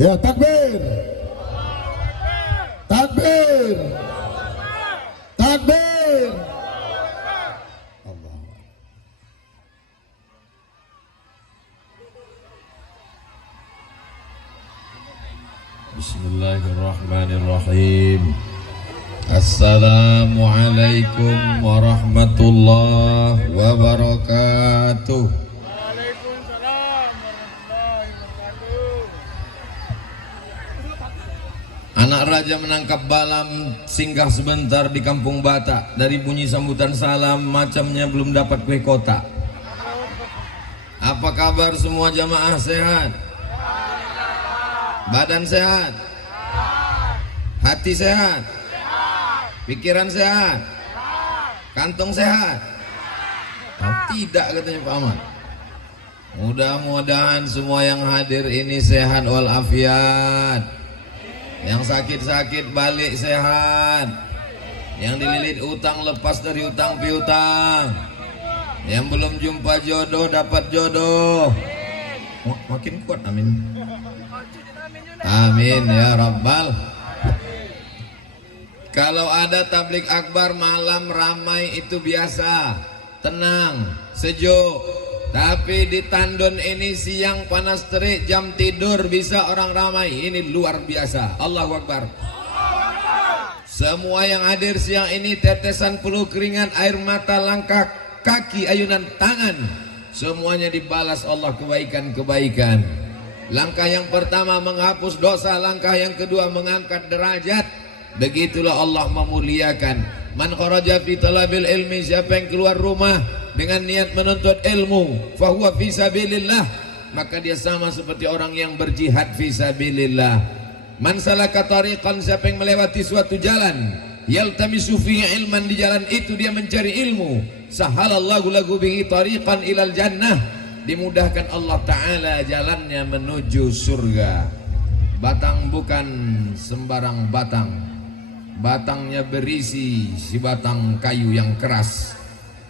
Ya, takbir. Takbir. Takbir. Allah. Bismillahirrahmanirrahim. Assalamualaikum warahmatullahi wabarakatuh. Waalaikumsalam warahmatullahi wabarakatuh. Anak raja menangkap balam, singgah sebentar di kampung Batak. Dari bunyi sambutan salam, macamnya belum dapat kue kotak. Apa kabar semua jamaah sehat? Badan sehat? Hati sehat? Pikiran sehat? Kantong sehat? Oh, tidak, katanya Pak Ahmad. Mudah-mudahan semua yang hadir ini sehat walafiat. Yang sakit-sakit balik sehat. Yang dililit utang lepas dari utang piutang. Yang belum jumpa jodoh dapat jodoh. Makin kuat, amin. Amin ya Rabbal. Kalau ada tablik akbar malam ramai itu biasa, tenang, sejuk. Tapi di Tandun ini siang panas terik, jam tidur bisa orang ramai. Ini luar biasa. Allahu Akbar. Semua yang hadir siang ini tetesan peluh keringat, air mata, langkah kaki, ayunan tangan, semuanya dibalas Allah kebaikan-kebaikan. Langkah yang pertama menghapus dosa, langkah yang kedua mengangkat derajat. Begitulah Allah memuliakan. Man kharaja fi talabil ilmi, siapa yang keluar rumah dengan niat menuntut ilmu, fahuwa fi sabilillah, maka dia sama seperti orang yang berjihad fi sabilillah. Man salaka tariqan, siapa yang melewati suatu jalan, yaltamisu fihi ilman, di jalan itu dia mencari ilmu, sahalallahu lahu bihi tariqan ilal jannah, dimudahkan Allah Ta'ala jalannya menuju surga. Batang bukan sembarang batang. Batangnya berisi si batang kayu yang keras.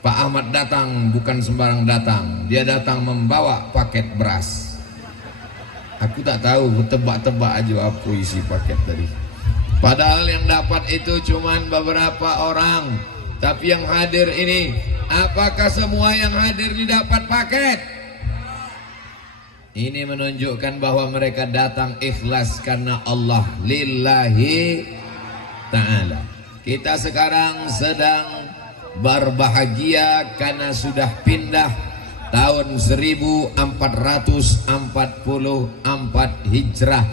Pak Ahmad datang bukan sembarang datang. Dia datang membawa paket beras. Aku tak tahu, tebak-tebak aja apa isi paket tadi. Padahal yang dapat itu cuman beberapa orang. Tapi yang hadir ini, apakah semua yang hadir ini dapat paket? Ini menunjukkan bahwa mereka datang ikhlas karena Allah, lillahi ta'ala. Kita sekarang sedang berbahagia karena sudah pindah tahun 1444 Hijrah.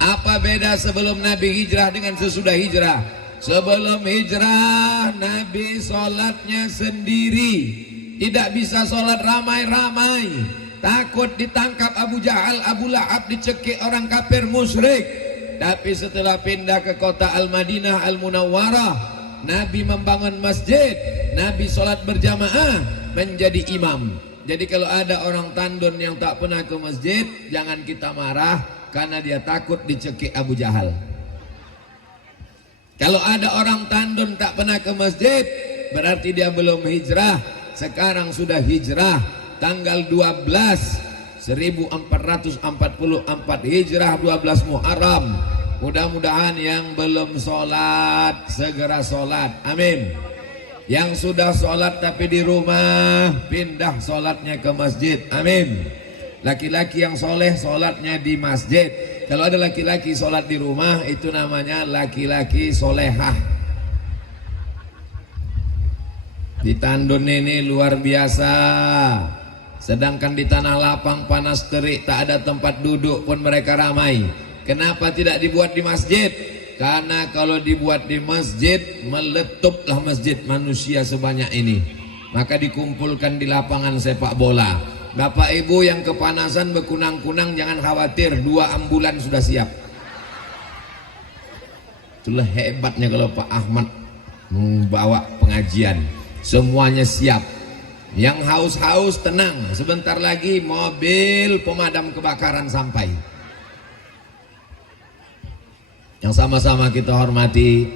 Apa beda sebelum Nabi hijrah dengan sesudah hijrah? Sebelum hijrah Nabi sholatnya sendiri, tidak bisa sholat ramai-ramai, takut ditangkap Abu Jahal, Abu Lahab, dicekik orang kafir musyrik. Tapi setelah pindah ke kota Al-Madinah Al-Munawwarah, Nabi membangun masjid, Nabi sholat berjamaah, menjadi imam. Jadi kalau ada orang Tandun yang tak pernah ke masjid, jangan kita marah karena dia takut dicekik Abu Jahal. Kalau ada orang Tandun tak pernah ke masjid, berarti dia belum hijrah. Sekarang sudah hijrah, tanggal 12 1444 Hijrah, 12 Muharram. Mudah-mudahan yang belum sholat segera sholat, amin. Yang sudah sholat tapi di rumah, pindah sholatnya ke masjid, amin. Laki-laki yang soleh sholatnya di masjid. Kalau ada laki-laki sholat di rumah, itu namanya laki-laki solehah. Di Tandun ini luar biasa. Sedangkan di tanah lapang panas terik, tak ada tempat duduk pun mereka ramai. Kenapa tidak dibuat di masjid? Karena kalau dibuat di masjid, meletuplah masjid manusia sebanyak ini. Maka dikumpulkan di lapangan sepak bola. Bapak ibu yang kepanasan berkunang-kunang, jangan khawatir, 2 ambulan sudah siap. Itulah hebatnya kalau Pak Ahmad membawa pengajian, semuanya siap. Yang haus-haus tenang, sebentar lagi mobil pemadam kebakaran sampai. Yang sama-sama kita hormati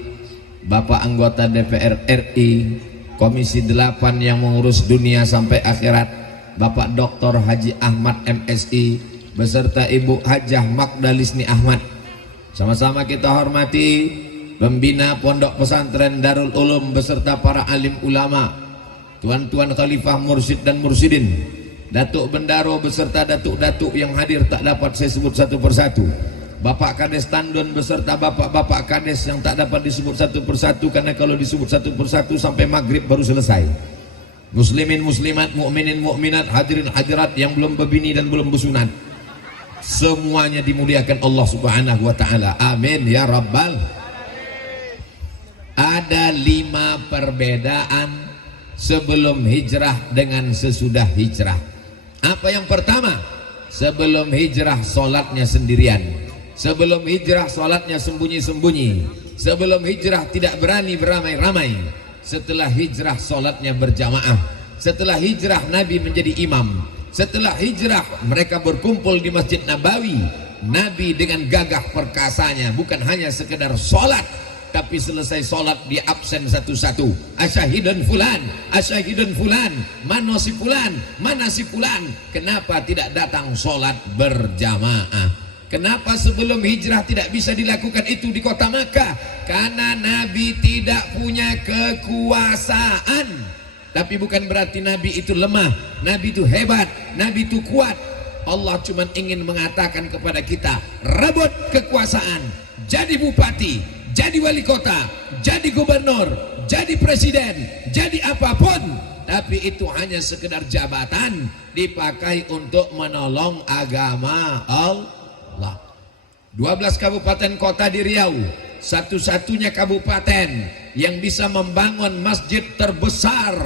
Bapak anggota DPR RI Komisi 8 yang mengurus dunia sampai akhirat, Bapak Dr. Haji Ahmad MSI, beserta Ibu Hajah Magdalisni Ahmad. Sama-sama kita hormati pembina Pondok Pesantren Darul Ulum beserta para alim ulama, tuan-tuan khalifah mursyid dan mursyidin, Datuk Bendaro beserta datuk-datuk yang hadir tak dapat saya sebut satu persatu, Bapak Kades Tandun beserta bapak-bapak Kades yang tak dapat disebut satu persatu karena kalau disebut satu persatu sampai maghrib baru selesai. Muslimin muslimat, mukminin mukminat, hadirin hadirat yang belum berbini dan belum bersunat, semuanya dimuliakan Allah Subhanahu wa taala. Amin ya rabbal. Ada 5 perbedaan sebelum hijrah dengan sesudah hijrah. Apa yang pertama? Sebelum hijrah solatnya sendirian. Sebelum hijrah solatnya sembunyi-sembunyi. Sebelum hijrah tidak berani beramai-ramai. Setelah hijrah solatnya berjamaah. Setelah hijrah Nabi menjadi imam. Setelah hijrah mereka berkumpul di Masjid Nabawi. Nabi dengan gagah perkasanya bukan hanya sekedar solat, tapi selesai solat dia absen satu-satu. Asyahidun fulan, asyahidun fulan, mana si fulan, mana si fulan. Kenapa tidak datang solat berjamaah? Kenapa sebelum hijrah tidak bisa dilakukan itu di kota Makkah? Karena Nabi tidak punya kekuasaan. Tapi bukan berarti Nabi itu lemah, Nabi itu hebat, Nabi itu kuat. Allah cuma ingin mengatakan kepada kita, rebut kekuasaan, jadi bupati, jadi wali kota, jadi gubernur, jadi presiden, jadi apapun, tapi itu hanya sekedar jabatan dipakai untuk menolong agama Allah. 12 kabupaten kota di Riau, satu-satunya kabupaten yang bisa membangun masjid terbesar,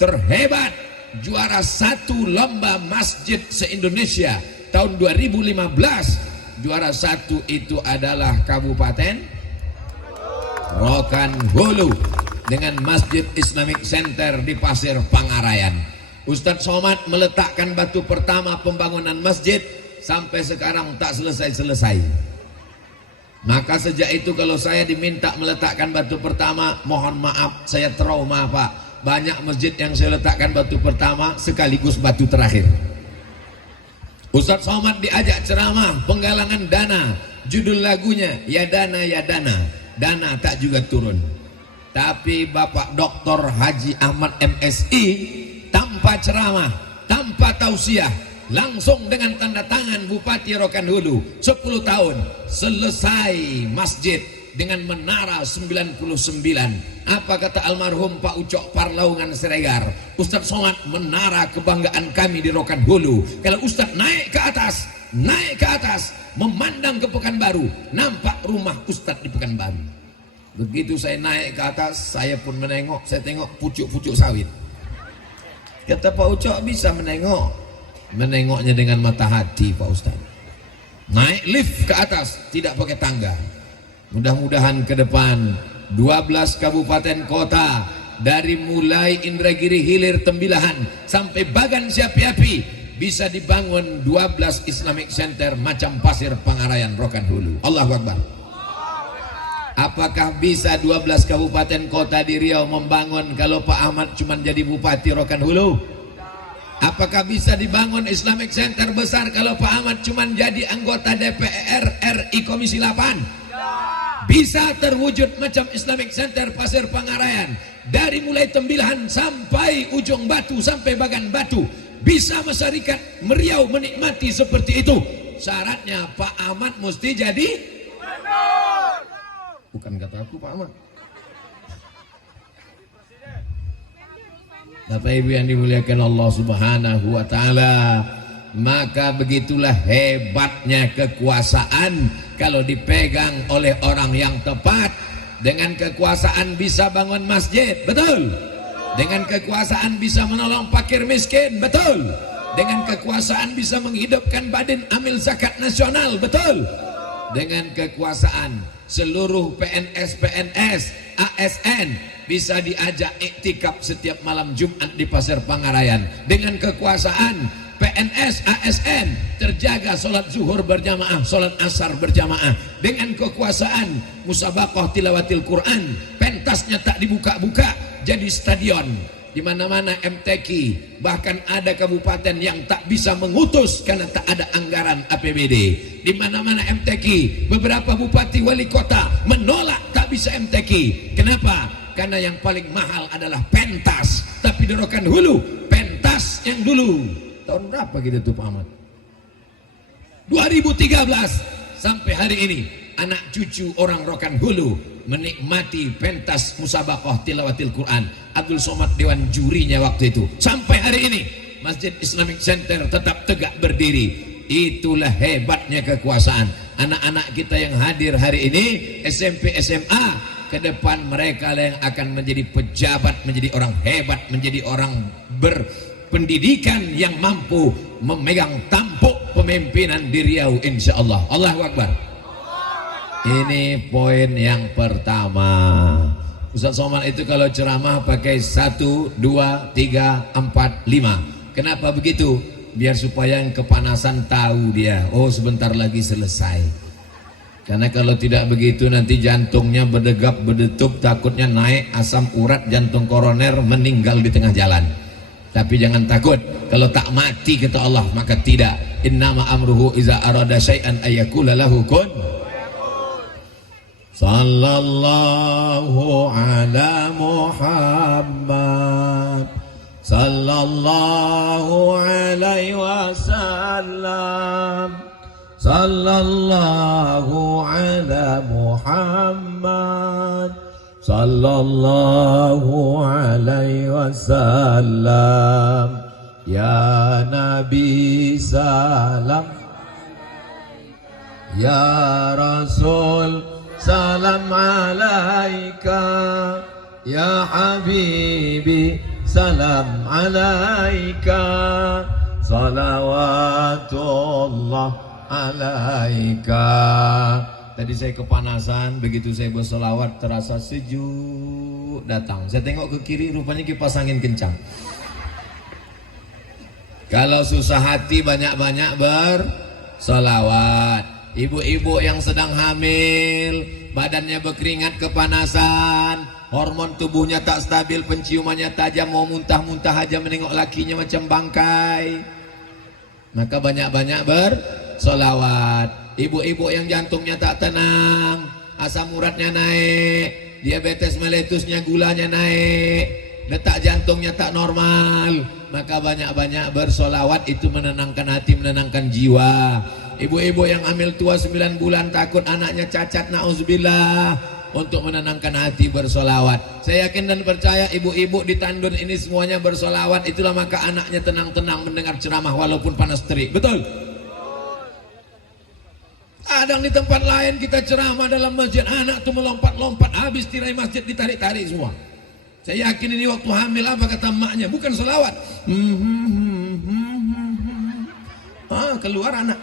terhebat, juara 1 lomba masjid se-Indonesia tahun 2015. Juara 1 itu adalah Kabupaten Rokan Hulu dengan Masjid Islamic Center di Pasir Pangarayan. Ustadz Somad meletakkan batu pertama pembangunan masjid, sampai sekarang tak selesai-selesai. Maka sejak itu kalau saya diminta meletakkan batu pertama, mohon maaf saya trauma Pak. Banyak masjid yang saya letakkan batu pertama sekaligus batu terakhir. Ustadz Somad diajak ceramah penggalangan dana, judul lagunya ya dana ya dana, dana tak juga turun. Tapi Bapak Dr. Haji Ahmad MSI tanpa ceramah, tanpa tausiah, langsung dengan tanda tangan Bupati Rokan Hulu 10 tahun selesai masjid dengan menara 99. Apa kata almarhum Pak Ucok Parlaungan Siregar? Ustadz Somad menara kebanggaan kami di Rokan Hulu. Kalau Ustadz naik ke atas memandang ke Pekanbaru, nampak rumah Ustadz di Pekanbaru. Begitu saya naik ke atas, saya pun menengok, saya tengok pucuk-pucuk sawit. Kata Pak Ucok, bisa menengoknya dengan mata hati Pak Ustaz. Naik lift ke atas, tidak pakai tangga. Mudah-mudahan ke depan 12 kabupaten kota, dari mulai Indragiri Hilir Tembilahan sampai Bagan Siapi-api, bisa dibangun 12 Islamic Center macam Pasir Pangarayan Rokan Hulu. Allahu Akbar. Apakah bisa 12 kabupaten kota di Riau membangun kalau Pak Ahmad cuma jadi Bupati Rokan Hulu? Apakah bisa dibangun Islamic Center besar kalau Pak Ahmad cuma jadi anggota DPR RI Komisi 8? Bisa terwujud macam Islamic Center Pasir Pangarayan, dari mulai Tembilahan sampai ujung Batu, sampai Bagan Batu. Bisa masyarakat Meriau menikmati seperti itu. Syaratnya Pak Ahmad mesti jadi, bukan kata aku Pak Ahmad. Bapak Ibu yang dimuliakan Allah Subhanahu wa taala, maka begitulah hebatnya kekuasaan kalau dipegang oleh orang yang tepat. Dengan kekuasaan bisa bangun masjid, betul. Dengan kekuasaan bisa menolong fakir miskin, betul. Dengan kekuasaan bisa menghidupkan Badan Amil Zakat Nasional, betul. Dengan kekuasaan seluruh PNS, ASN bisa diajak iktikaf setiap malam Jumat di Pasir Pangarayan. Dengan kekuasaan PNS, ASN terjaga sholat zuhur berjamaah, sholat asar berjamaah. Dengan kekuasaan musabaqah tilawatil Quran, pentasnya tak dibuka-buka, jadi stadion. di mana-mana MTQ, bahkan ada kabupaten yang tak bisa mengutus karena tak ada anggaran APBD. Di mana-mana MTQ, beberapa bupati wali kota menolak tak bisa MTQ. Kenapa? Karena yang paling mahal adalah pentas. Tapi di Rokan Hulu, pentas yang dulu. Tahun berapa gitu tuh Pak Ahmad? 2013 sampai hari ini anak cucu orang Rokan Hulu menikmati pentas musabaqah tilawatil Quran. Abdul Somad dewan jurinya waktu itu. Sampai hari ini Masjid Islamic Center tetap tegak berdiri. Itulah hebatnya kekuasaan. Anak-anak kita yang hadir hari ini SMP SMA, ke depan mereka lah yang akan menjadi pejabat, menjadi orang hebat, menjadi orang berpendidikan yang mampu memegang tampuk pemimpinan di Riau insyaallah. Allahu Akbar. Ini poin yang pertama. Ustaz Somad itu kalau ceramah pakai 1, 2, 3, 4, 5. Kenapa begitu? Biar supaya yang kepanasan tahu dia, oh sebentar lagi selesai. Karena kalau tidak begitu nanti jantungnya berdegap berdetup, takutnya naik asam urat, jantung koroner, meninggal di tengah jalan. Tapi jangan takut, kalau tak mati kata Allah maka tidak. Innama amruhu iza arada syai'an ayyakula lahu kun. Sallallahu ala Muhammad sallallahu alaihi wasallam. Sallallahu ala Muhammad sallallahu alaihi wasallam. Ya Nabi salam, ya Rasul salam alaika, ya Habibi salam alaika, salawatullah alaika. Tadi saya kepanasan, begitu saya bersolawat terasa sejuk datang. Saya tengok ke kiri, rupanya kipas angin kencang. Kalau susah hati banyak-banyak bersolawat. Ibu-ibu yang sedang hamil, badannya berkeringat kepanasan, hormon tubuhnya tak stabil, penciumannya tajam, mau muntah-muntah aja menengok lakinya macam bangkai. Maka banyak-banyak bersolawat. Ibu-ibu yang jantungnya tak tenang, asam uratnya naik, diabetes meletusnya, gulanya naik, detak jantungnya tak normal, maka banyak-banyak bersolawat. Itu menenangkan hati, menenangkan jiwa. Ibu-ibu yang hamil tua 9 bulan takut anaknya cacat, na'udzubillah, untuk menenangkan hati bersolawat. Saya yakin dan percaya ibu-ibu di Tandun ini semuanya bersolawat. Itulah maka anaknya tenang-tenang mendengar ceramah walaupun panas terik. Betul? Kadang di tempat lain kita ceramah dalam masjid, anak tuh melompat-lompat, habis tirai masjid ditarik-tarik semua. Saya yakin ini waktu hamil apa kata emaknya, bukan selawat. Keluar anak.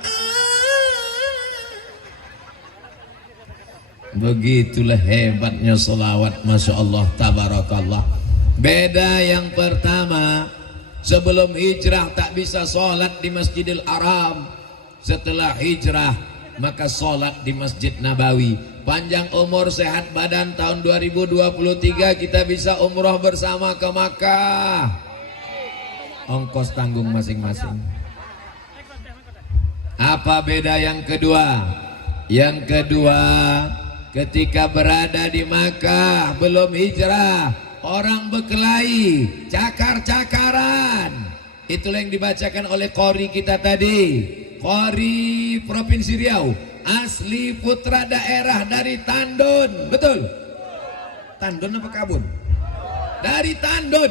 Begitulah hebatnya selawat, masya Allah, tabarakallah. Beda yang pertama, sebelum hijrah tak bisa sholat di Masjidil Haram. Setelah hijrah maka sholat di Masjid Nabawi. Panjang umur sehat badan, tahun 2023 kita bisa umroh bersama ke Makkah. Ongkos tanggung masing-masing. Apa beda yang kedua? Yang kedua, ketika berada di Makkah belum hijrah, orang berkelahi, cakar-cakaran. Itulah yang dibacakan oleh qori kita tadi. Qori Provinsi Riau, asli putra daerah dari Tandun. Betul? Tandun apa Kabun? Dari Tandun.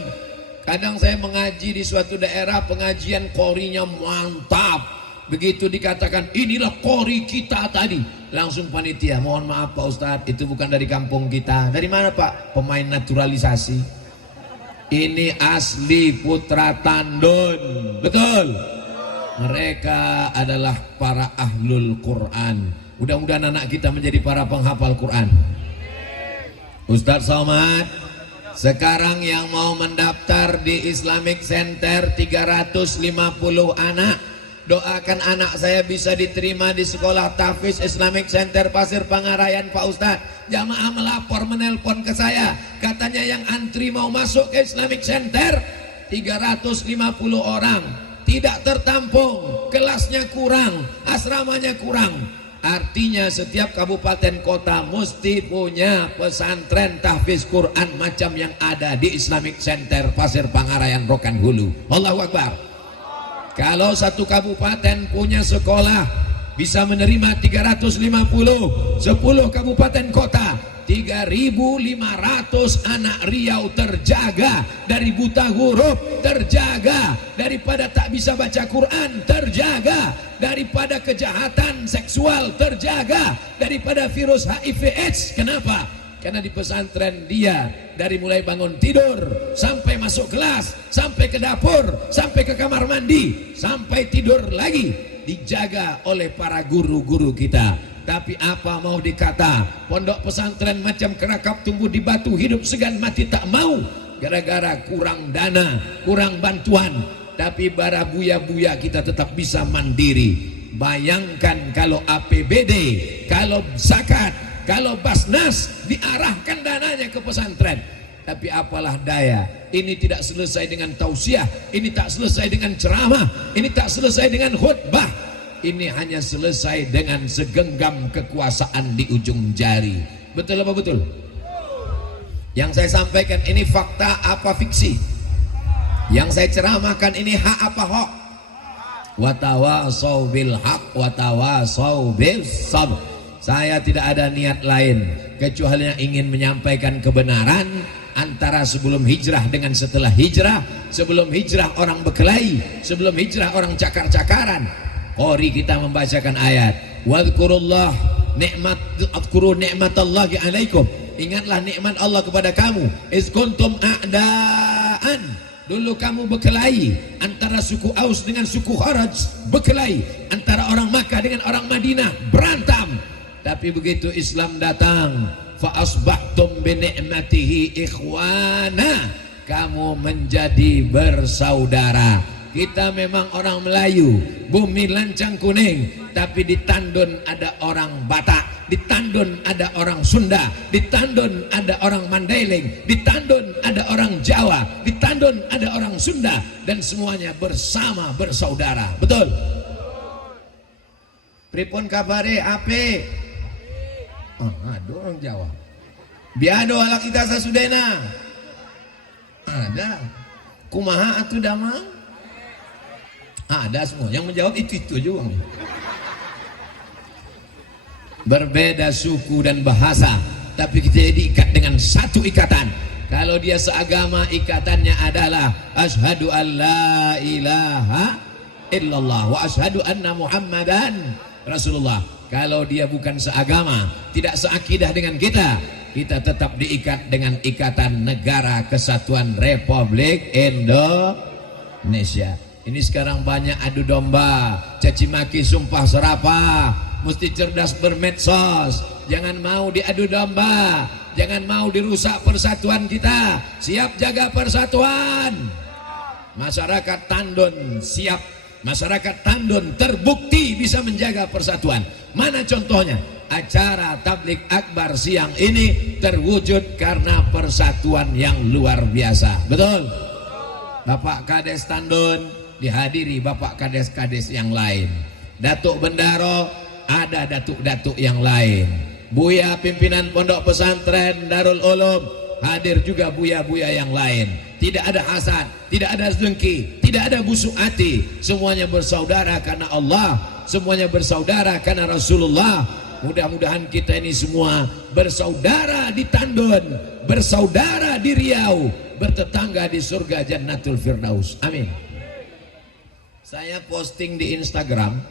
Kadang saya mengaji di suatu daerah, pengajian qorinya mantap. Begitu dikatakan inilah qori kita tadi, langsung panitia, mohon maaf Pak Ustadz, itu bukan dari kampung kita. Dari mana Pak? Pemain naturalisasi. Ini asli putra Tandun. Betul? Mereka adalah para ahlul Quran. Mudah-mudahan anak kita menjadi para penghafal Quran. Ustadz Somad, sekarang yang mau mendaftar di Islamic Center 350 anak. Doakan anak saya bisa diterima di sekolah Tahfiz Islamic Center Pasir Pangarayan Pak Ustadz. Jamaah melapor menelpon ke saya, katanya yang antri mau masuk ke Islamic Center 350 orang, tidak tertampung, kelasnya kurang, asramanya kurang. Artinya setiap kabupaten kota mesti punya pesantren tahfiz Quran macam yang ada di Islamic Center Pasir Pangarayan Rokan Hulu. Allahu Akbar. Kalau satu kabupaten punya sekolah bisa menerima 350, 10 kabupaten kota 3.500 anak Riau terjaga dari buta huruf, terjaga daripada tak bisa baca Quran, terjaga daripada kejahatan seksual, terjaga daripada virus HIV/AIDS. Kenapa? Karena di pesantren dia dari mulai bangun tidur sampai masuk kelas, sampai ke dapur, sampai ke kamar mandi, sampai tidur lagi dijaga oleh para guru-guru kita. Tapi apa mau dikata, pondok pesantren macam kerakap tumbuh di batu, hidup segan mati tak mau, gara-gara kurang dana, kurang bantuan. Tapi bara buya-buya kita tetap bisa mandiri. Bayangkan kalau APBD, kalau zakat, kalau Basnas diarahkan dananya ke pesantren. Tapi apalah daya, ini tidak selesai dengan tausiah, ini tak selesai dengan ceramah, ini tak selesai dengan khutbah, ini hanya selesai dengan segenggam kekuasaan di ujung jari. Betul apa betul? Yang saya sampaikan ini fakta apa fiksi? Yang saya ceramahkan ini hak apa hoax? Watawasau bil haq watawasau bil sabr. Saya tidak ada niat lain kecuali yang ingin menyampaikan kebenaran antara sebelum hijrah dengan setelah hijrah. Sebelum hijrah orang berkelahi, sebelum hijrah orang cakar-cakaran. Qori kita membacakan ayat, wadhkurullah adhkuru ni'matallahi alaikum. Ingatlah nikmat Allah kepada kamu. Iz kuntum a'daan. Dulu kamu berkelahi antara suku Aus dengan suku Kharaj, berkelahi antara orang Makkah dengan orang Madinah, berantem. Tapi begitu Islam datang, fa asbahtum bi ni'matihi ikhwana, kamu menjadi bersaudara. Kita memang orang Melayu, bumi lancang kuning, tapi di Tandun ada orang Batak, di Tandun ada orang Sunda, di Tandun ada orang Mandailing, di Tandun ada orang Jawa, di Tandun ada orang Sunda, dan semuanya bersama bersaudara. Betul? Pripun kabare ape? Aduh orang Jawa. Biado ala kita sasudena. Ada. Kumaha atuh damang? Ada semua. Yang menjawab itu juga. Berbeda suku dan bahasa, tapi kita diikat dengan satu ikatan. Kalau dia seagama, ikatannya adalah asyhadu an la ilaha illallah wa asyhadu anna muhammadan rasulullah. Kalau dia bukan seagama, tidak seakidah dengan kita, kita tetap diikat dengan ikatan Negara Kesatuan Republik Indonesia. Ini sekarang banyak adu domba, caci maki, sumpah serapah. Mesti cerdas bermedsos. Jangan mau diadu domba, jangan mau dirusak persatuan kita. Siap jaga persatuan. Masyarakat Tandun siap. Masyarakat Tandun terbukti bisa menjaga persatuan. Mana contohnya? Acara tablik akbar siang ini terwujud karena persatuan yang luar biasa. Betul? Bapak Kades Tandun dihadiri Bapak Kades-Kades yang lain. Datuk Bendaro, ada datuk-datuk yang lain. Buya pimpinan pondok pesantren Darul Ulum, hadir juga buya-buya yang lain. Tidak ada hasad, tidak ada dengki, tidak ada busuk hati. Semuanya bersaudara karena Allah, semuanya bersaudara karena Rasulullah. Mudah-mudahan kita ini semua bersaudara di Tandun, bersaudara di Riau, bertetangga di surga Jannatul Firdaus. Amin. Saya posting di Instagram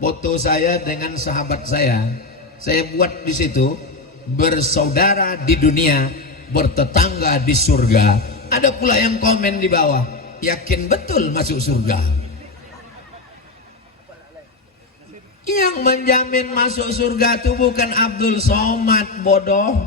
foto saya dengan sahabat saya. Saya buat di situ, bersaudara di dunia, bertetangga di surga. Ada pula yang komen di bawah, yakin betul masuk surga. Yang menjamin masuk surga itu bukan Abdul Somad, bodoh.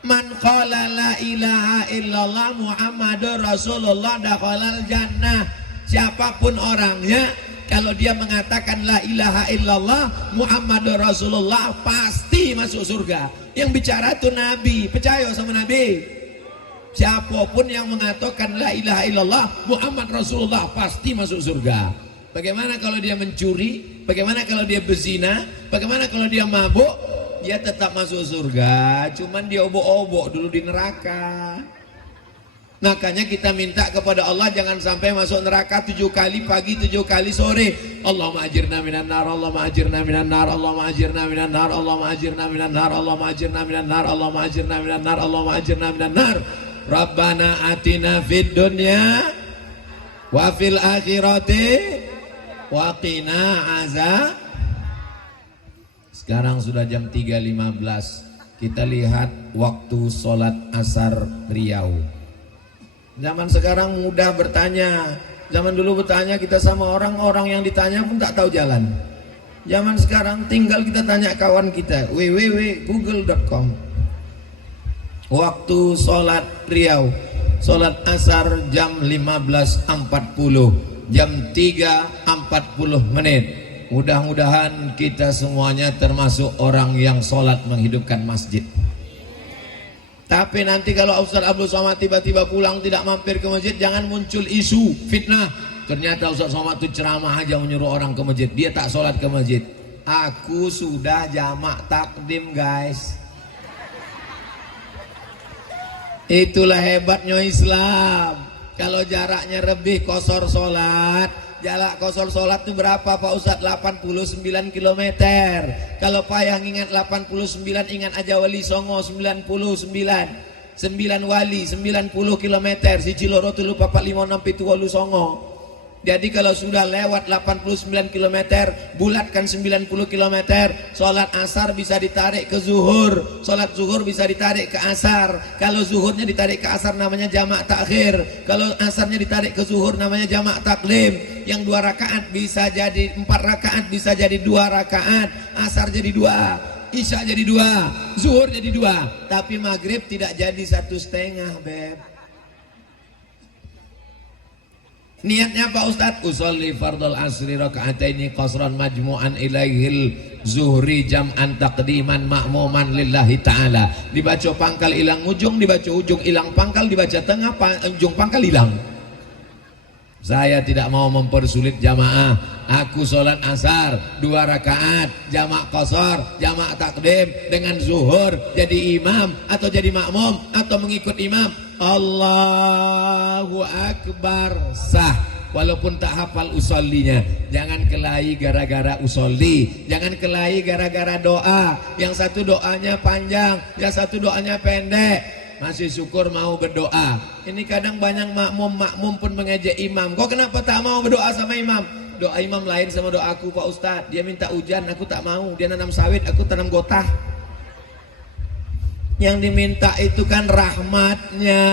Man qala la ilaha illallah Muhammadur Rasulullah dakhalal jannah. siapapun orangnya, kalau dia mengatakan la ilaha illallah Muhammadur Rasulullah pasti masuk surga. Yang bicara itu Nabi, percaya sama Nabi. Siapapun yang mengatakan la ilaha illallah Muhammad Rasulullah pasti masuk surga. Bagaimana kalau dia mencuri? Bagaimana kalau dia berzina? Bagaimana kalau dia mabuk? Dia tetap masuk surga, cuman dia obok-obok dulu di neraka. Makanya kita minta kepada Allah jangan sampai masuk neraka 7 kali pagi, 7 kali sore. Allahumma ajirna minan nar, Allahumma ajirna minan nar, Allahumma ajirna minan nar, Allahumma ajirna minan nar, Allahumma ajirna minan nar, Allahumma ajirna minan nar, Allahumma ajirna minan nar. Rabbana atina fid dunya wa fil akhirati wa qina azab. Sekarang sudah jam 3.15. Kita lihat waktu sholat asar Riau. Zaman sekarang mudah bertanya. Zaman dulu bertanya kita sama orang yang ditanya pun tak tahu jalan. Zaman sekarang tinggal kita tanya kawan kita, www.google.com. Waktu sholat Riau, sholat asar jam 15.40, jam 3.40 menit. Mudah-mudahan kita semuanya termasuk orang yang sholat menghidupkan masjid. Tapi nanti kalau Ustaz Abdul Somad tiba-tiba pulang tidak mampir ke masjid, jangan muncul isu fitnah. Ternyata Ustaz Somad itu ceramah aja menyuruh orang ke masjid, dia tak sholat ke masjid. Aku sudah jamak takdim guys. Itulah hebatnya Islam. Kalau jaraknya lebih kosor sholat. Jarak kosor sholat itu berapa Pak Ustadz? 89 km. Kalau payah ingat 89, ingat aja Wali Songo 99. 9 wali 90 km. Si Ciloro tulu papak 56 pitu Walu Songo. Jadi kalau sudah lewat 89 km, bulatkan 90 km, sholat asar bisa ditarik ke zuhur, sholat zuhur bisa ditarik ke asar. Kalau zuhurnya ditarik ke asar namanya jamak takhir, kalau asarnya ditarik ke zuhur namanya jamak takdim. Yang 2 rakaat bisa jadi 4 rakaat, bisa jadi 2 rakaat, asar jadi 2, isya jadi 2, zuhur jadi 2. Tapi maghrib tidak jadi 1,5 beb. Niatnya Pak Ustadz, usolli fardul asri raka'ataini qasran majmu'an ilaihil zuhri jam'an taqdiman ma'muman lillahi ta'ala. Dibaca pangkal hilang ujung, dibaca ujung hilang pangkal, dibaca tengah ujung pangkal hilang. Saya tidak mau mempersulit jamaah. Aku sholat asar 2 rakaat, jamak qasar, jamak takdim dengan zuhur, jadi imam atau jadi makmum atau mengikut imam. Allahu Akbar sah. Walaupun tak hafal usollinya, jangan kelahi gara-gara usolli, jangan kelahi gara-gara doa. Yang satu doanya panjang, yang satu doanya pendek. Masih syukur mau berdoa. Ini kadang banyak makmum pun mengejek imam. Kok kenapa tak mau berdoa sama imam? Doa imam lain sama doa aku Pak Ustadz. Dia minta hujan, aku tak mau. Dia nanam sawit, aku tanam gotah. Yang diminta itu kan rahmatnya.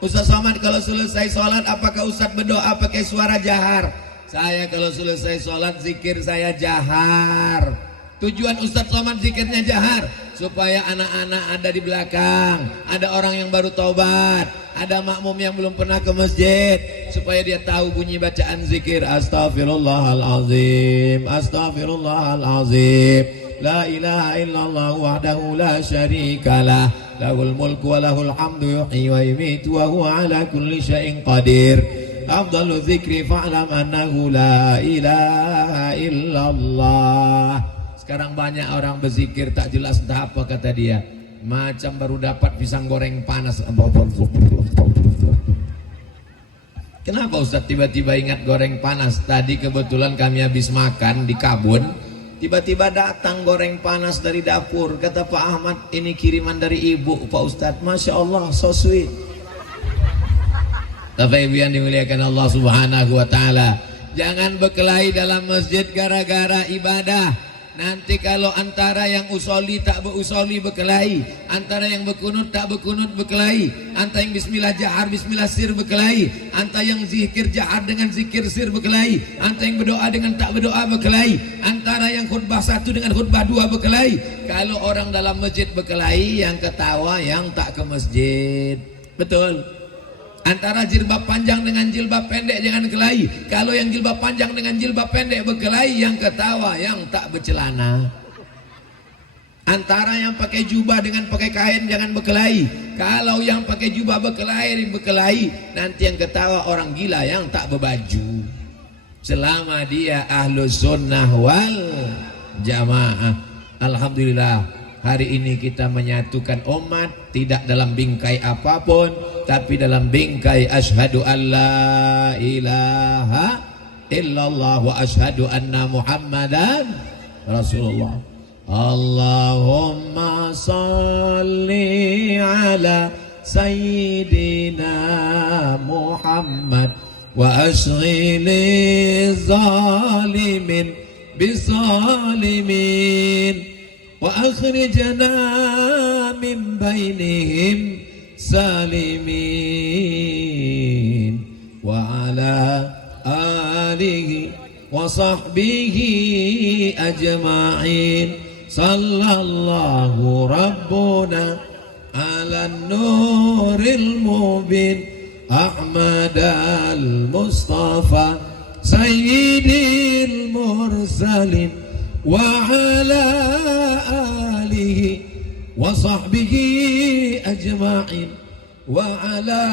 Ustaz Somad kalau selesai sholat, apakah Ustaz berdoa pakai suara jahar? Saya kalau selesai sholat zikir saya jahar. Tujuan Ustaz Somad zikirnya jahar supaya anak-anak ada di belakang, ada orang yang baru taubat, ada makmum yang belum pernah ke masjid, supaya dia tahu bunyi bacaan zikir. Astaghfirullahalazim, astaghfirullahalazim. La ilaha illallah wahdahu la syarikalah, lahul mulku wa lahul hamdu yuhyi wa yumitu wa huwa ala kulli syai'in qadir. Afdalu dzikri fa'lam annahu la ilaha illallah. Sekarang banyak orang berzikir tak jelas entah apa kata dia. Macam baru dapat pisang goreng panas. Kenapa Ustaz tiba-tiba ingat goreng panas? Tadi kebetulan kami habis makan di Kabun. Tiba-tiba datang goreng panas dari dapur. Kata Pak Ahmad, ini kiriman dari ibu Pak Ustadz. Masya Allah, so sweet. Bapak Ibu yang dimuliakan Allah Subhanahu wa Ta'ala, jangan berkelahi dalam masjid gara-gara ibadah. Nanti kalau antara yang usoli tak berusoli berkelahi, antara yang berkunut tak berkunut berkelahi, antara yang bismillah jahar bismillah sir berkelahi, antara yang zikir jahar dengan zikir sir berkelahi, antara yang berdoa dengan tak berdoa berkelahi, antara yang khutbah 1 dengan khutbah 2 berkelahi. Kalau orang dalam masjid berkelahi, yang ketawa yang tak ke masjid. Betul? Antara jilbab panjang dengan jilbab pendek jangan kelahi. Kalau yang jilbab panjang dengan jilbab pendek berkelahi, yang ketawa yang tak bercelana. Antara yang pakai jubah dengan pakai kain jangan berkelahi. Kalau yang pakai jubah berkelahi, nanti yang ketawa orang gila yang tak berbaju. Selama dia ahlus sunnah wal jamaah. Alhamdulillah, hari ini kita menyatukan umat, tidak dalam bingkai apapun, tapi dalam bingkai asyhadu alla ilaha illallah wa asyhadu anna muhammadan rasulullah. Allahumma salli ala sayyidina Muhammad wa ashghili zalimin bizalimin wa akhrijna min bainihim salimin wa ala alihi wa sahbihi ajma'in. Sallallahu rabbuna ala nuril mubin Ahmad al-Mustafa sayyidil mursalin wa ala alihi wa sahbihi ajma'in wa ala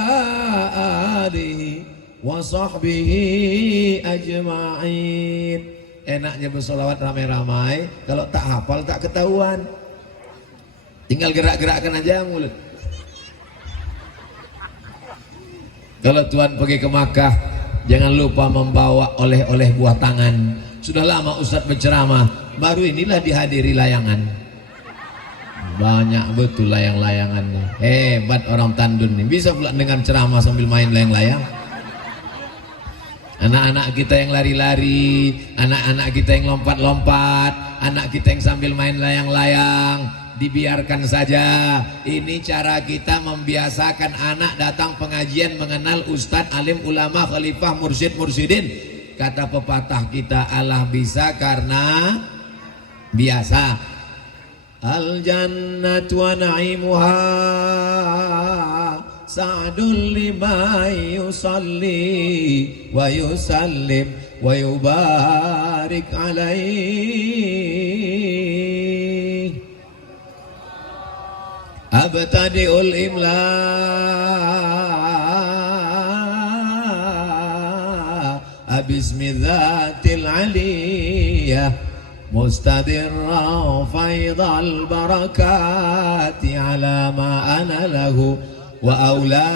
alihi wa sahbihi ajma'in. Enaknya bersolawat ramai-ramai, kalau tak hafal tak ketahuan, tinggal gerak-gerakkan aja mulut. Kalau Tuhan pergi ke Makkah, jangan lupa membawa oleh-oleh buah tangan. Sudah lama Ustadz berceramah, baru inilah dihadiri layangan. Banyak betul layang-layangannya. Hebat orang Tandun nih, bisa pula dengan ceramah sambil main layang-layang. Anak-anak kita yang lari-lari, anak-anak kita yang lompat-lompat, anak kita yang sambil main layang-layang, dibiarkan saja. Ini cara kita membiasakan anak datang pengajian mengenal ustadz, alim, ulama, khalifah, mursyid, mursyidin. Kata pepatah kita, Allah bisa karena biasa. Al jannatu wa na'imuha sa'dul liman yusalli wa yusallim wa yubarik alaihi. Abtadi'ul imla bismi dzatil aliyah mustadirra faidal barakati ala ma ana lahu wa aula.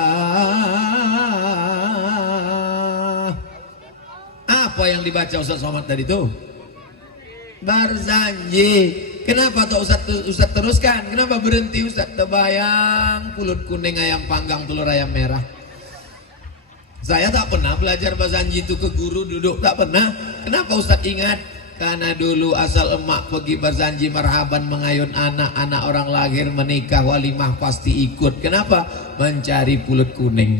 Apa yang dibaca Ustaz Somad tadi itu? Barzanji. Kenapa tuh Ustaz teruskan? Kenapa berhenti Ustaz? Terbayang pulut kuning ayam panggang telur ayam merah. Saya tak pernah belajar Barzanji itu ke guru duduk, tak pernah. Kenapa Ustaz ingat? Karena dulu asal emak pergi Barzanji marhaban mengayun anak orang lahir menikah walimah pasti ikut. Kenapa? Mencari pulut kuning.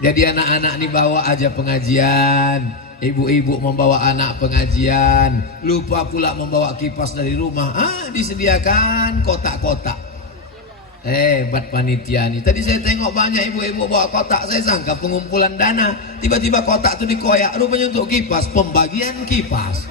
Jadi anak-anak ini bawa aja pengajian, ibu-ibu membawa anak pengajian, lupa pula membawa kipas dari rumah. Disediakan kotak-kotak. Hebat panitia nih. Tadi saya tengok banyak ibu-ibu bawa kotak, saya sangka pengumpulan dana. Tiba-tiba kotak itu dikoyak, rupanya untuk kipas, pembagian kipas.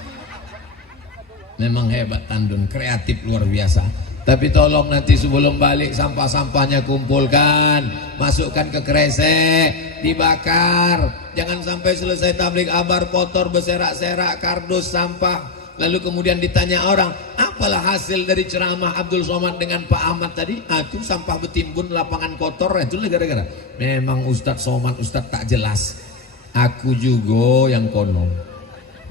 Memang hebat Tandun, kreatif luar biasa. Tapi tolong nanti sebelum balik sampah-sampahnya kumpulkan, masukkan ke kresek, dibakar. Jangan sampai selesai tabligh abar kotor berserak-serak kardus sampah. Lalu kemudian ditanya orang, apalah hasil dari ceramah Abdul Somad dengan Pak Ahmad tadi? Itu sampah bertimbun lapangan kotor, itu gara-gara. Memang Ustadz Somad, Ustadz tak jelas. Aku juga yang konon.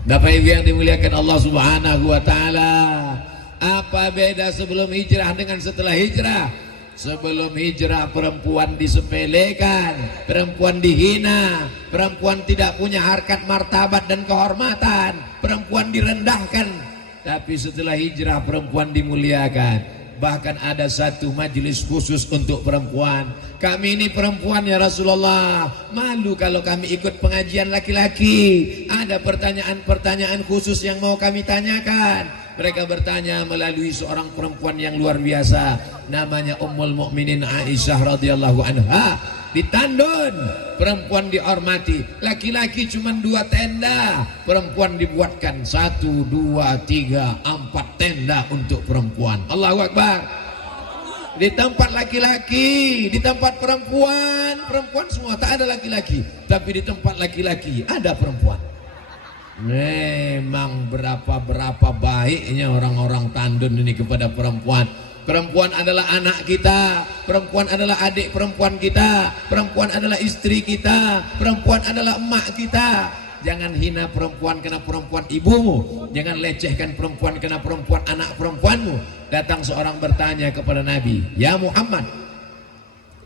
Bapak Ibu yang dimuliakan Allah Subhanahu wa Ta'ala, apa beda sebelum hijrah dengan setelah hijrah? Sebelum hijrah perempuan disepelekan, perempuan dihina, perempuan tidak punya harkat martabat dan kehormatan, perempuan direndahkan. Tapi setelah hijrah perempuan dimuliakan. Bahkan ada satu majelis khusus untuk perempuan. Kami ini perempuan ya Rasulullah, malu kalau kami ikut pengajian laki-laki. Ada pertanyaan-pertanyaan khusus yang mau kami tanyakan. Mereka bertanya melalui seorang perempuan yang luar biasa, namanya Ummul Mukminin Aisyah radhiyallahu anha. Di Tandun perempuan dihormati, laki-laki cuma 2 tenda, perempuan dibuatkan 1, 2, 3, 4 tenda untuk perempuan. Allahu Akbar. Di tempat laki-laki, di tempat perempuan, perempuan semua, tak ada laki-laki. Tapi di tempat laki-laki ada perempuan. Memang berapa baiknya orang-orang Tandun ini kepada perempuan. Perempuan adalah anak kita, perempuan adalah adik perempuan kita, perempuan adalah istri kita, perempuan adalah emak kita. Jangan hina perempuan karena perempuan ibumu, jangan lecehkan perempuan karena perempuan anak perempuanmu. Datang seorang bertanya kepada Nabi, "Ya Muhammad,"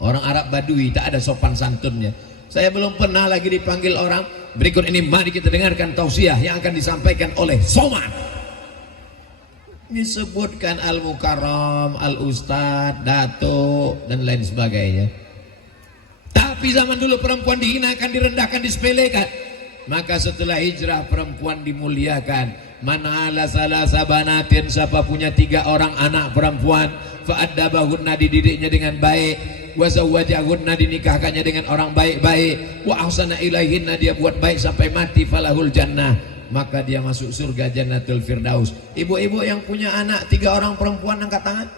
orang Arab Badui, tak ada sopan santunnya. "Saya belum pernah lagi dipanggil orang. Berikut ini mari kita dengarkan tausiah yang akan disampaikan oleh Somad." Disebutkan Al-Mukarram, Al-Ustad, Dato, dan lain sebagainya. Tapi zaman dulu perempuan dihinakan, direndahkan, disepelekan. Maka setelah hijrah perempuan dimuliakan. Mana ala salah sabanatin, siapa punya 3 orang anak perempuan, fa'addabahunna, dididiknya dengan baik, wa zawwajahunna, dinikahkannya dengan orang baik-baik, wa ahsana ilaihinna, dia buat baik sampai mati, falahul jannah, maka dia masuk surga Jannatul Firdaus. Ibu-ibu yang punya anak 3 orang perempuan angkat tangan.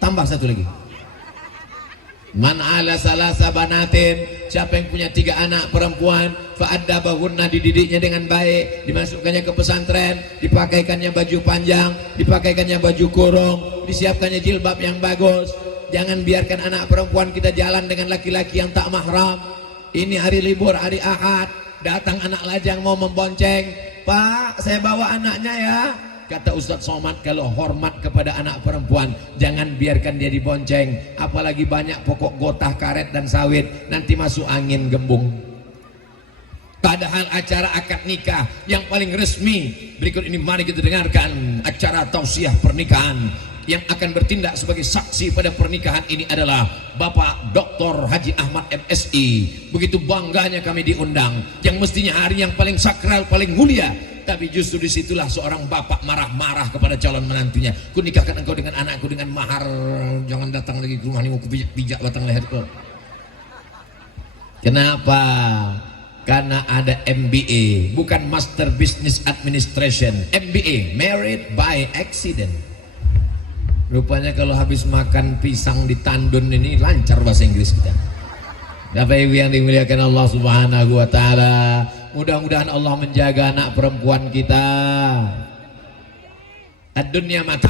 Tambah 1 lagi. Man ala salasa banatin, siapa yang punya 3 anak perempuan, fa'addabahunna, dididiknya dengan baik, dimasukkannya ke pesantren, dipakaikannya baju panjang, dipakaikannya baju kurung, disiapkannya jilbab yang bagus. Jangan biarkan anak perempuan kita jalan dengan laki-laki yang tak mahram. Ini hari libur, hari Ahad, datang anak lajang mau membonceng, "Pak, saya bawa anaknya ya." Kata Ustadz Somad, kalau hormat kepada anak perempuan, jangan biarkan dia dibonceng. Apalagi banyak pokok gotah, karet, dan sawit, nanti masuk angin gembung. Padahal acara akad nikah yang paling resmi, berikut ini mari kita dengarkan acara tausiah pernikahan. Yang akan bertindak sebagai saksi pada pernikahan ini adalah Bapak Dr. Haji Ahmad MSI. Begitu bangganya kami diundang, yang mestinya hari yang paling sakral, paling mulia, tapi justru disitulah seorang bapak marah-marah kepada calon menantunya. "Ku nikahkan engkau dengan anakku dengan mahar, jangan datang lagi ke rumah ini, mau kupijak batang leherku." Kenapa? Karena ada MBA, bukan Master Business Administration. MBA, Married by Accident. Rupanya kalau habis makan pisang di Tandun ini lancar bahasa Inggris kita. Bapak Ibu yang dimuliakan Allah Subhanahu wa taala, mudah-mudahan Allah menjaga anak perempuan kita. Ad-dunya mata,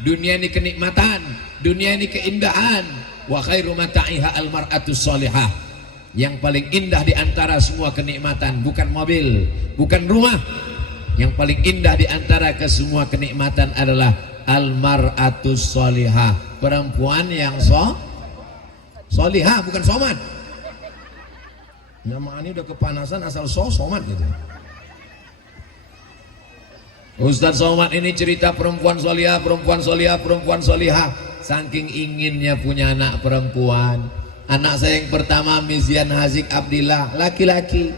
dunia ini kenikmatan, dunia ini keindahan. Wa khairu mata'iha al-mar'atu shalihah. Yang paling indah di antara semua kenikmatan bukan mobil, bukan rumah. Yang paling indah di antara kesemua kenikmatan adalah al-mar'atus sholihah, perempuan yang sholihah, bukan somad. Nama ini udah kepanasan asal somad gitu. Ustadz Somad ini cerita perempuan sholihah, perempuan sholihah, perempuan sholihah. Saking inginnya punya anak perempuan. Anak saya yang pertama Mizian Hazik Abdillah, laki-laki.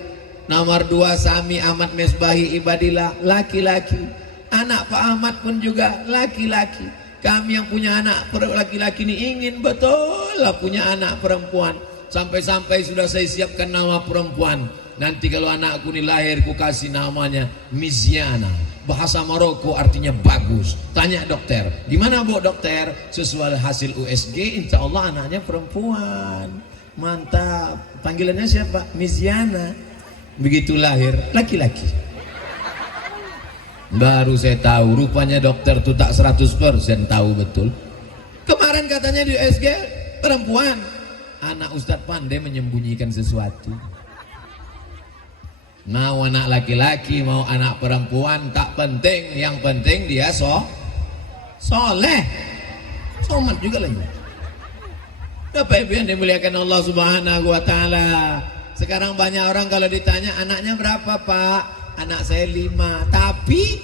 Nomor 2 Sami Ahmad Mesbahi Ibadillah, laki-laki. Anak Pak Ahmad pun juga laki-laki. Kami yang punya anak laki-laki ini ingin betul lah punya anak perempuan. Sampai-sampai sudah saya siapkan nama perempuan. Nanti kalau anakku ini lahir, ku kasih namanya Miziana. Bahasa Maroko artinya bagus. Tanya dokter, gimana Bu dokter? Sesuai hasil USG, insya Allah anaknya perempuan. Mantap. Panggilannya siapa? Miziana. Begitu lahir, laki-laki. Baru saya tahu, rupanya dokter itu tak 100% tahu betul. Kemarin katanya di USG perempuan. Anak Ustadz pandai menyembunyikan sesuatu. Mau anak laki-laki, mau anak perempuan, tak penting. Yang penting dia soleh. Somat juga lagi. Bapak Ibu yang dimuliakan Allah Subhanahu wa taala. Sekarang banyak orang kalau ditanya anaknya berapa Pak? Anak saya 5, tapi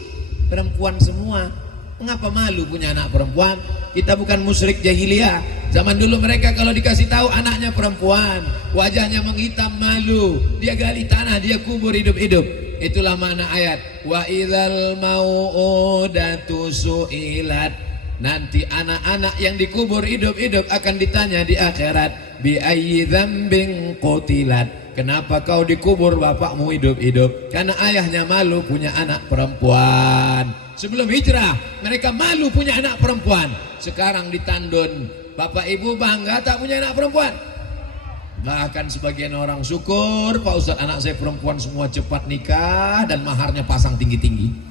perempuan semua. Mengapa malu punya anak perempuan? Kita bukan musyrik jahiliyah. Zaman dulu mereka kalau dikasih tahu anaknya perempuan, wajahnya menghitam malu. Dia gali tanah, dia kubur hidup-hidup. Itulah makna ayat. Wa idzal mau'udatu su'ilat. Nanti anak-anak yang dikubur hidup-hidup akan ditanya di akhirat, bi ayyi dzambin qutilat. Kenapa kau dikubur bapakmu hidup-hidup? Karena ayahnya malu punya anak perempuan. Sebelum hijrah mereka malu punya anak perempuan. Sekarang ditandun, bapak ibu bangga tak punya anak perempuan. Bahkan sebagian orang syukur, Pak Ustadz anak saya perempuan semua cepat nikah dan maharnya pasang tinggi-tinggi.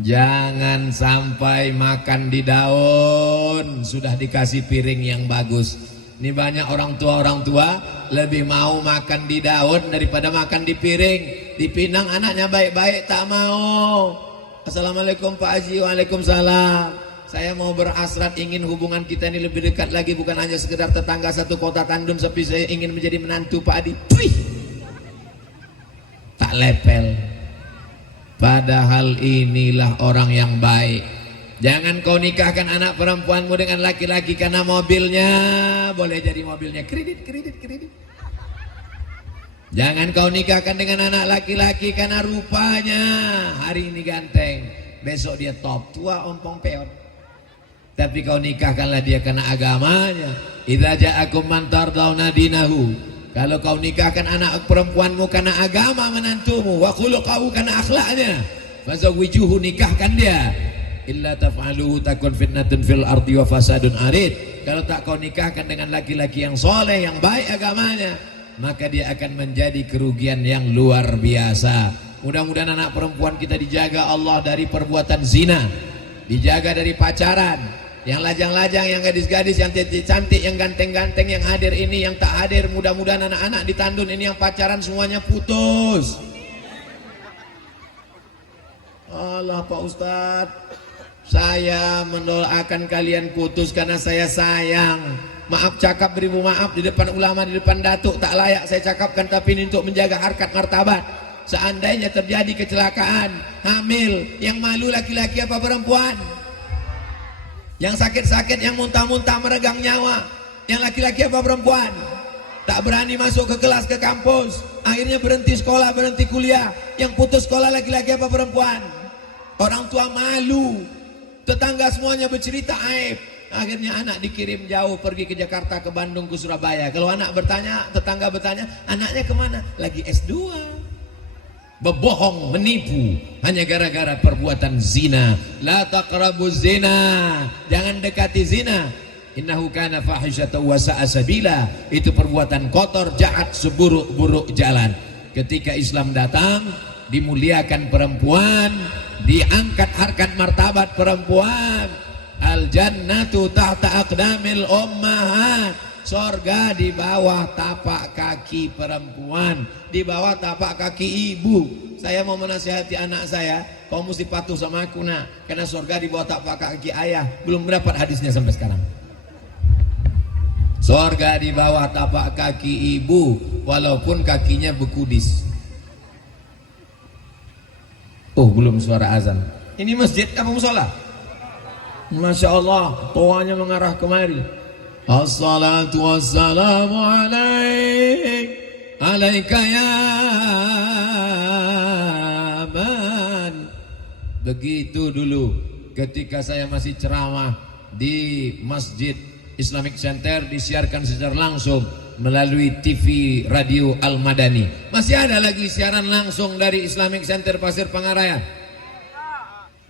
Jangan sampai makan di daun sudah dikasih piring yang bagus. Ini banyak orang tua lebih mau makan di daun daripada makan di piring. Dipinang anaknya baik-baik tak mau. Assalamualaikum Pak Haji. Waalaikumsalam. Saya mau berasrat ingin hubungan kita ini lebih dekat lagi, bukan hanya sekedar tetangga satu kota tandun, tapi saya ingin menjadi menantu Pak Adi. Wih, tak lepel. Padahal inilah orang yang baik. Jangan kau nikahkan anak perempuanmu dengan laki-laki karena mobilnya, boleh jadi mobilnya kredit. Jangan kau nikahkan dengan anak laki-laki karena rupanya hari ini ganteng, besok dia top, tua ompong peot. Tapi kau nikahkanlah dia karena agamanya. Idza ja'akum man tardawna dinahu. Kalau kau nikahkan anak perempuanmu karena agama menantumu, wa khuluquhu karena akhlaknya, fazawwijuhu, nikahkan dia. Illa taf'aluhu takun fitnatun fil ardi wa fasadun arid. Kalau tak kau nikahkan dengan laki-laki yang soleh, yang baik agamanya, maka dia akan menjadi kerugian yang luar biasa. Mudah-mudahan anak perempuan kita dijaga Allah dari perbuatan zina, dijaga dari pacaran. Yang lajang-lajang, yang gadis-gadis, yang cantik-cantik, yang ganteng-ganteng, yang hadir ini, yang tak hadir, mudah-mudahan anak-anak ditandun ini yang pacaran semuanya putus. Allah Pak Ustadz, saya mendoakan kalian putus karena saya sayang. Maaf cakap beribu maaf di depan ulama, di depan datuk, tak layak saya cakapkan, tapi ini untuk menjaga harkat martabat. Seandainya terjadi kecelakaan, hamil, yang malu laki-laki apa perempuan? Yang sakit-sakit, yang muntah-muntah meregang nyawa, yang laki-laki apa perempuan? Tak berani masuk ke kelas, ke kampus, akhirnya berhenti sekolah, berhenti kuliah. Yang putus sekolah laki-laki apa perempuan? Orang tua malu, tetangga semuanya bercerita aib. Akhirnya anak dikirim jauh, pergi ke Jakarta, ke Bandung, ke Surabaya. Kalau anak bertanya, tetangga bertanya, anaknya kemana? Lagi S2. Berbohong, menipu hanya gara-gara perbuatan zina. La taqrabuz zina, jangan dekati zina. Innahu kana fahishatan wa sa'a sabila. Itu perbuatan kotor, jahat, seburuk-buruk jalan. Ketika Islam datang, dimuliakan perempuan, diangkat harkat martabat perempuan. Al jannatu tahta aqdamil ummahat. Sorga di bawah tapak kaki perempuan, di bawah tapak kaki ibu. Saya mau menasihati anak saya, kau mesti patuh sama aku nak, karena sorga di bawah tapak kaki ayah. Belum dapat hadisnya sampai sekarang. Sorga di bawah tapak kaki ibu, walaupun kakinya bekudis. Oh, belum suara azan. Ini masjid apa musola? Masya Allah, toanya mengarah kemari. Assalatu wassalamu alaika ya man. Begitu dulu ketika saya masih ceramah di Masjid Islamic Center, disiarkan secara langsung melalui TV Radio Al-Madani. Masih ada lagi siaran langsung dari Islamic Center Pasir Pangarayan?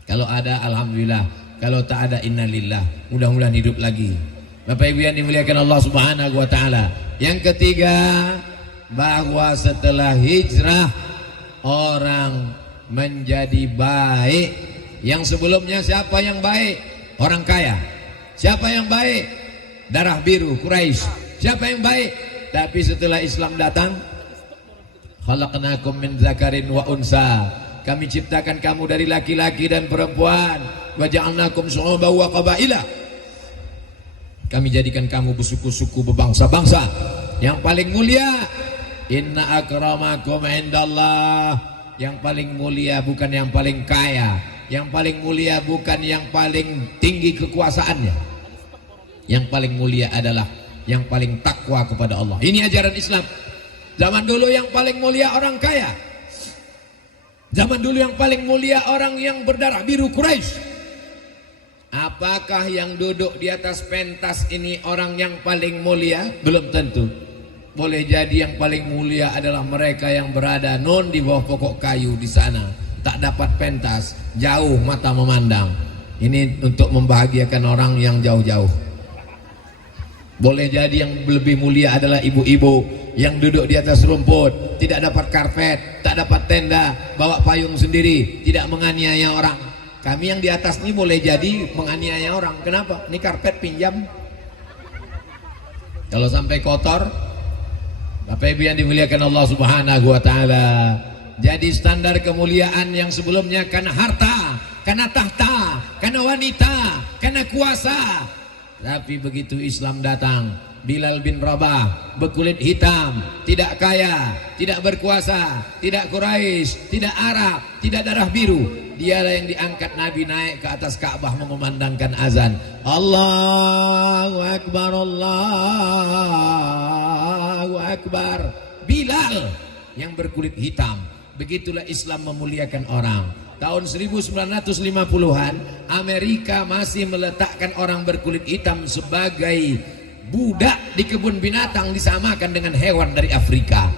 Kalau ada alhamdulillah, kalau tak ada innalillah, mudah-mudahan hidup lagi. Bapak Ibu yang dimuliakan Allah Subhanahu wa taala. Yang ketiga, bahwa setelah hijrah orang menjadi baik. Yang sebelumnya siapa yang baik? Orang kaya. Siapa yang baik? Darah biru Quraisy. Siapa yang baik? Tapi setelah Islam datang, khalaqnakum min dzakarin wa unsa. Kami ciptakan kamu dari laki-laki dan perempuan. Wa ja'alnakum syu'uban wa qabaila. Kami jadikan kamu bersuku-suku, berbangsa-bangsa. Yang paling mulia, inna akramakum indallah. Yang paling mulia bukan yang paling kaya. Yang paling mulia bukan yang paling tinggi kekuasaannya. Yang paling mulia adalah yang paling takwa kepada Allah. Ini ajaran Islam. Zaman dulu yang paling mulia orang kaya. Zaman dulu yang paling mulia orang yang berdarah biru Quraisy. Apakah yang duduk di atas pentas ini orang yang paling mulia? Belum tentu. Boleh jadi yang paling mulia adalah mereka yang berada di bawah pokok kayu di sana, tak dapat pentas, jauh mata memandang. Ini untuk membahagiakan orang yang jauh-jauh. Boleh jadi yang lebih mulia adalah ibu-ibu yang duduk di atas rumput, tidak dapat karpet, tak dapat tenda, bawa payung sendiri, tidak menganiaya orang. Kami yang di atas ini boleh jadi menganiaya orang. Kenapa? Ini karpet pinjam. Kalau sampai kotor, Bapak Ibu yang dimuliakan Allah Subhanahu wa taala. Jadi standar kemuliaan yang sebelumnya karena harta, karena tahta, karena wanita, karena kuasa. Tapi begitu Islam datang, Bilal bin Rabah berkulit hitam, tidak kaya, tidak berkuasa, tidak Quraisy, tidak Arab, tidak darah biru. Dialah yang diangkat Nabi naik ke atas Ka'bah mengumandangkan azan. Allahu Akbar, Allahu Akbar. Bilal yang berkulit hitam. Begitulah Islam memuliakan orang. Tahun 1950-an Amerika masih meletakkan orang berkulit hitam sebagai budak di kebun binatang, disamakan dengan hewan dari Afrika.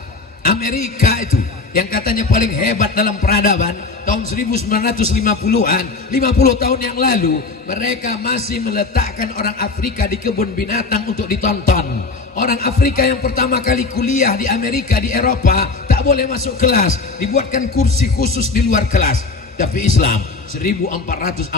Amerika itu yang katanya paling hebat dalam peradaban, tahun 1950-an, 50 tahun yang lalu, mereka masih meletakkan orang Afrika di kebun binatang untuk ditonton. Orang Afrika yang pertama kali kuliah di Amerika, di Eropa, tak boleh masuk kelas, dibuatkan kursi khusus di luar kelas. Tapi Islam 1444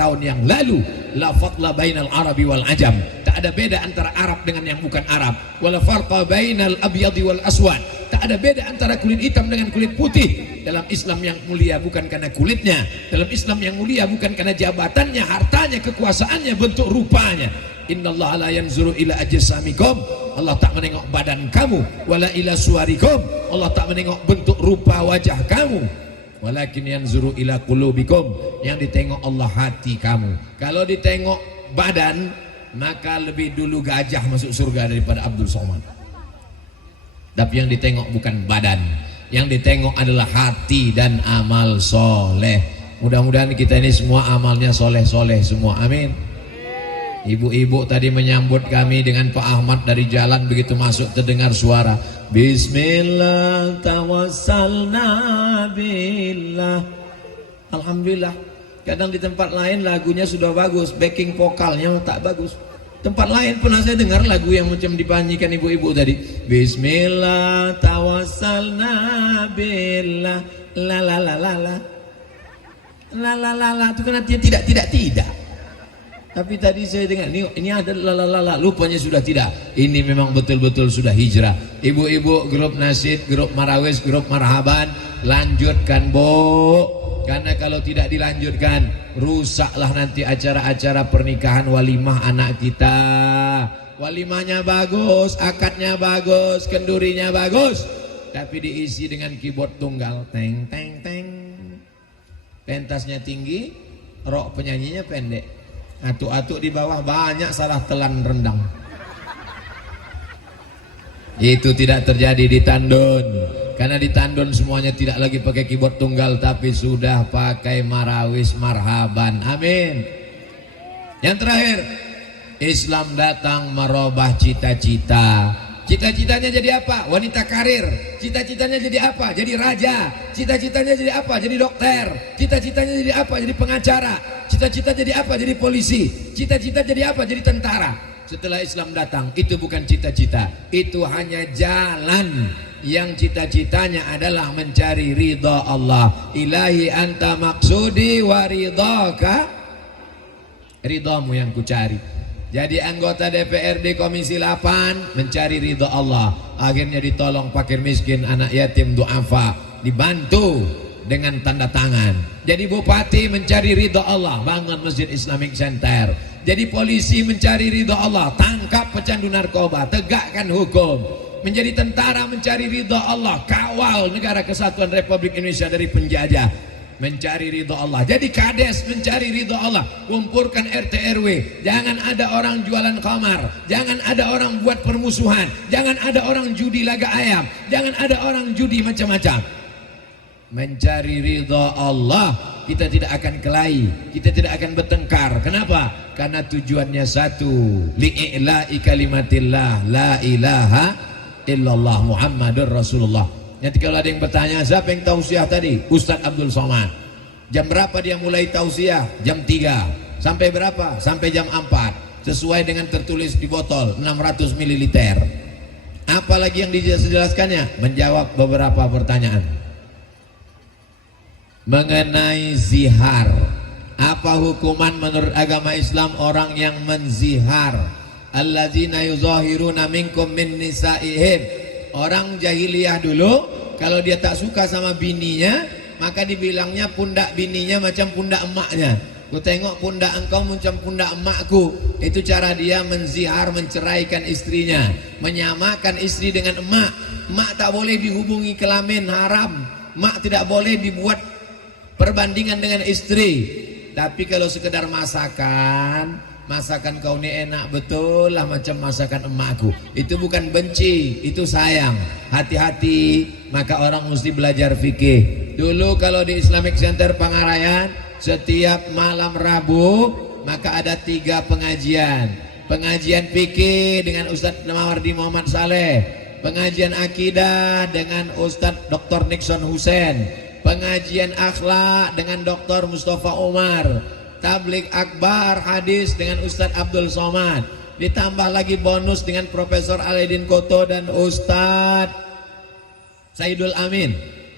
tahun yang lalu, la fadla bainal arabi wal ajam, tak ada beda antara Arab dengan yang bukan Arab, wala farqa bainal abyadi wal aswad, tak ada beda antara kulit hitam dengan kulit putih. Dalam Islam yang mulia bukan karena kulitnya, dalam Islam yang mulia bukan karena jabatannya, hartanya, kekuasaannya, bentuk rupanya. Innallaha la yanzuru ila ajsamikum, Allah tak menengok badan kamu, wala ila suwarikum, Allah tak menengok bentuk rupa wajah kamu. Walakin yanzuru ila qulubikum, yang ditengok Allah hati kamu. Kalau ditengok badan, maka lebih dulu gajah masuk surga daripada Abdul Somad. Tapi yang ditengok bukan badan, yang ditengok adalah hati dan amal soleh. Mudah-mudahan kita ini semua amalnya soleh-soleh semua, amin. Ibu-ibu tadi menyambut kami dengan Pak Ahmad dari jalan, begitu masuk terdengar suara Bismillah tawassalna billah. Alhamdulillah. Kadang di tempat lain lagunya sudah bagus, backing vokalnya tak bagus. Tempat lain pernah saya dengar lagu yang macam dibanyikan ibu-ibu tadi, Bismillah tawassalna billah, la la la la la la la la la, itu kan artinya tidak. Tapi tadi saya dengar ini ada lalala, lupanya sudah tidak. Ini memang betul-betul sudah hijrah. Ibu-ibu grup nasid, grup marawis, grup marhaban, lanjutkan Bu. Karena kalau tidak dilanjutkan, rusaklah nanti acara-acara pernikahan walimah anak kita. Walimahnya bagus, akadnya bagus, kendurinya bagus, tapi diisi dengan keyboard tunggal, teng teng teng. Pentasnya tinggi, rok penyanyinya pendek. Atuk-atuk di bawah banyak salah telan rendang. Itu tidak terjadi di Tandun, karena di Tandun semuanya tidak lagi pakai keyboard tunggal, tapi sudah pakai marawis marhaban. Amin. Yang terakhir, Islam datang merubah cita-cita. Cita-citanya jadi apa? Wanita karir. Cita-citanya jadi apa? Jadi raja. Cita-citanya jadi apa? Jadi dokter. Cita-citanya jadi apa? Jadi pengacara. Cita-cita jadi apa? Jadi polisi. Cita-cita jadi apa? Jadi tentara. Setelah Islam datang, itu bukan cita-cita, itu hanya jalan. Yang cita-citanya adalah mencari ridha Allah. Ilahi anta maksudi wa ridhaka, ridhamu yang kucari. Jadi anggota DPRD Komisi 8 mencari ridha Allah. Akhirnya ditolong fakir miskin, anak yatim, duafa, dibantu dengan tanda tangan. Jadi bupati mencari ridha Allah, bangun Masjid Islamic Center. Jadi polisi mencari ridha Allah, tangkap pecandu narkoba, tegakkan hukum. Menjadi tentara mencari ridha Allah, kawal negara kesatuan Republik Indonesia dari penjajah, mencari ridha Allah. Jadi kades mencari ridha Allah, kumpulkan RT RW, jangan ada orang jualan khamar, jangan ada orang buat permusuhan, jangan ada orang judi laga ayam, jangan ada orang judi macam-macam. mencari ridha Allah, kita tidak akan kelahi, kita tidak akan bertengkar. Kenapa? Karena tujuannya satu, li'i'la'i kalimatillah la ilaha illallah Muhammadur Rasulullah. Nanti kalau ada yang bertanya, siapa yang tausiah tadi? Ustadz Abdul Somad. Jam berapa dia mulai tausiah? Jam 3. Sampai berapa? Sampai jam 4. Sesuai dengan tertulis di botol 600 ml. Apalagi yang dijelaskannya? Menjawab beberapa pertanyaan mengenai zihar. Apa hukuman menurut agama Islam orang yang menzihar? Alladzina yuzahiruna minkum min nisaihim. Orang jahiliyah dulu kalau dia tak suka sama bininya, maka dibilangnya pundak bininya macam pundak emaknya. Ku tengok pundak engkau macam pundak emakku. Itu cara dia menzihar, menceraikan istrinya, menyamakan istri dengan emak. Emak tak boleh dihubungi kelamin haram. Emak tidak boleh dibuat perbandingan dengan istri. Tapi kalau sekedar masakan kau ini enak betul lah macam masakan emakku, itu bukan benci, itu sayang. Hati-hati, maka orang mesti belajar fikih. Dulu kalau di Islamic Center Pangarayan, setiap malam Rabu maka ada 3 pengajian. Pengajian fikih dengan Ustadz Mawardi Muhammad Saleh, pengajian akidah dengan Ustadz Dr. Nixon Hussein, pengajian akhlak dengan Dr. Mustafa Umar, tablik akbar hadis dengan Ustadz Abdul Somad, ditambah lagi bonus dengan Profesor Alaidin Koto dan Ustadz Saidul Amin.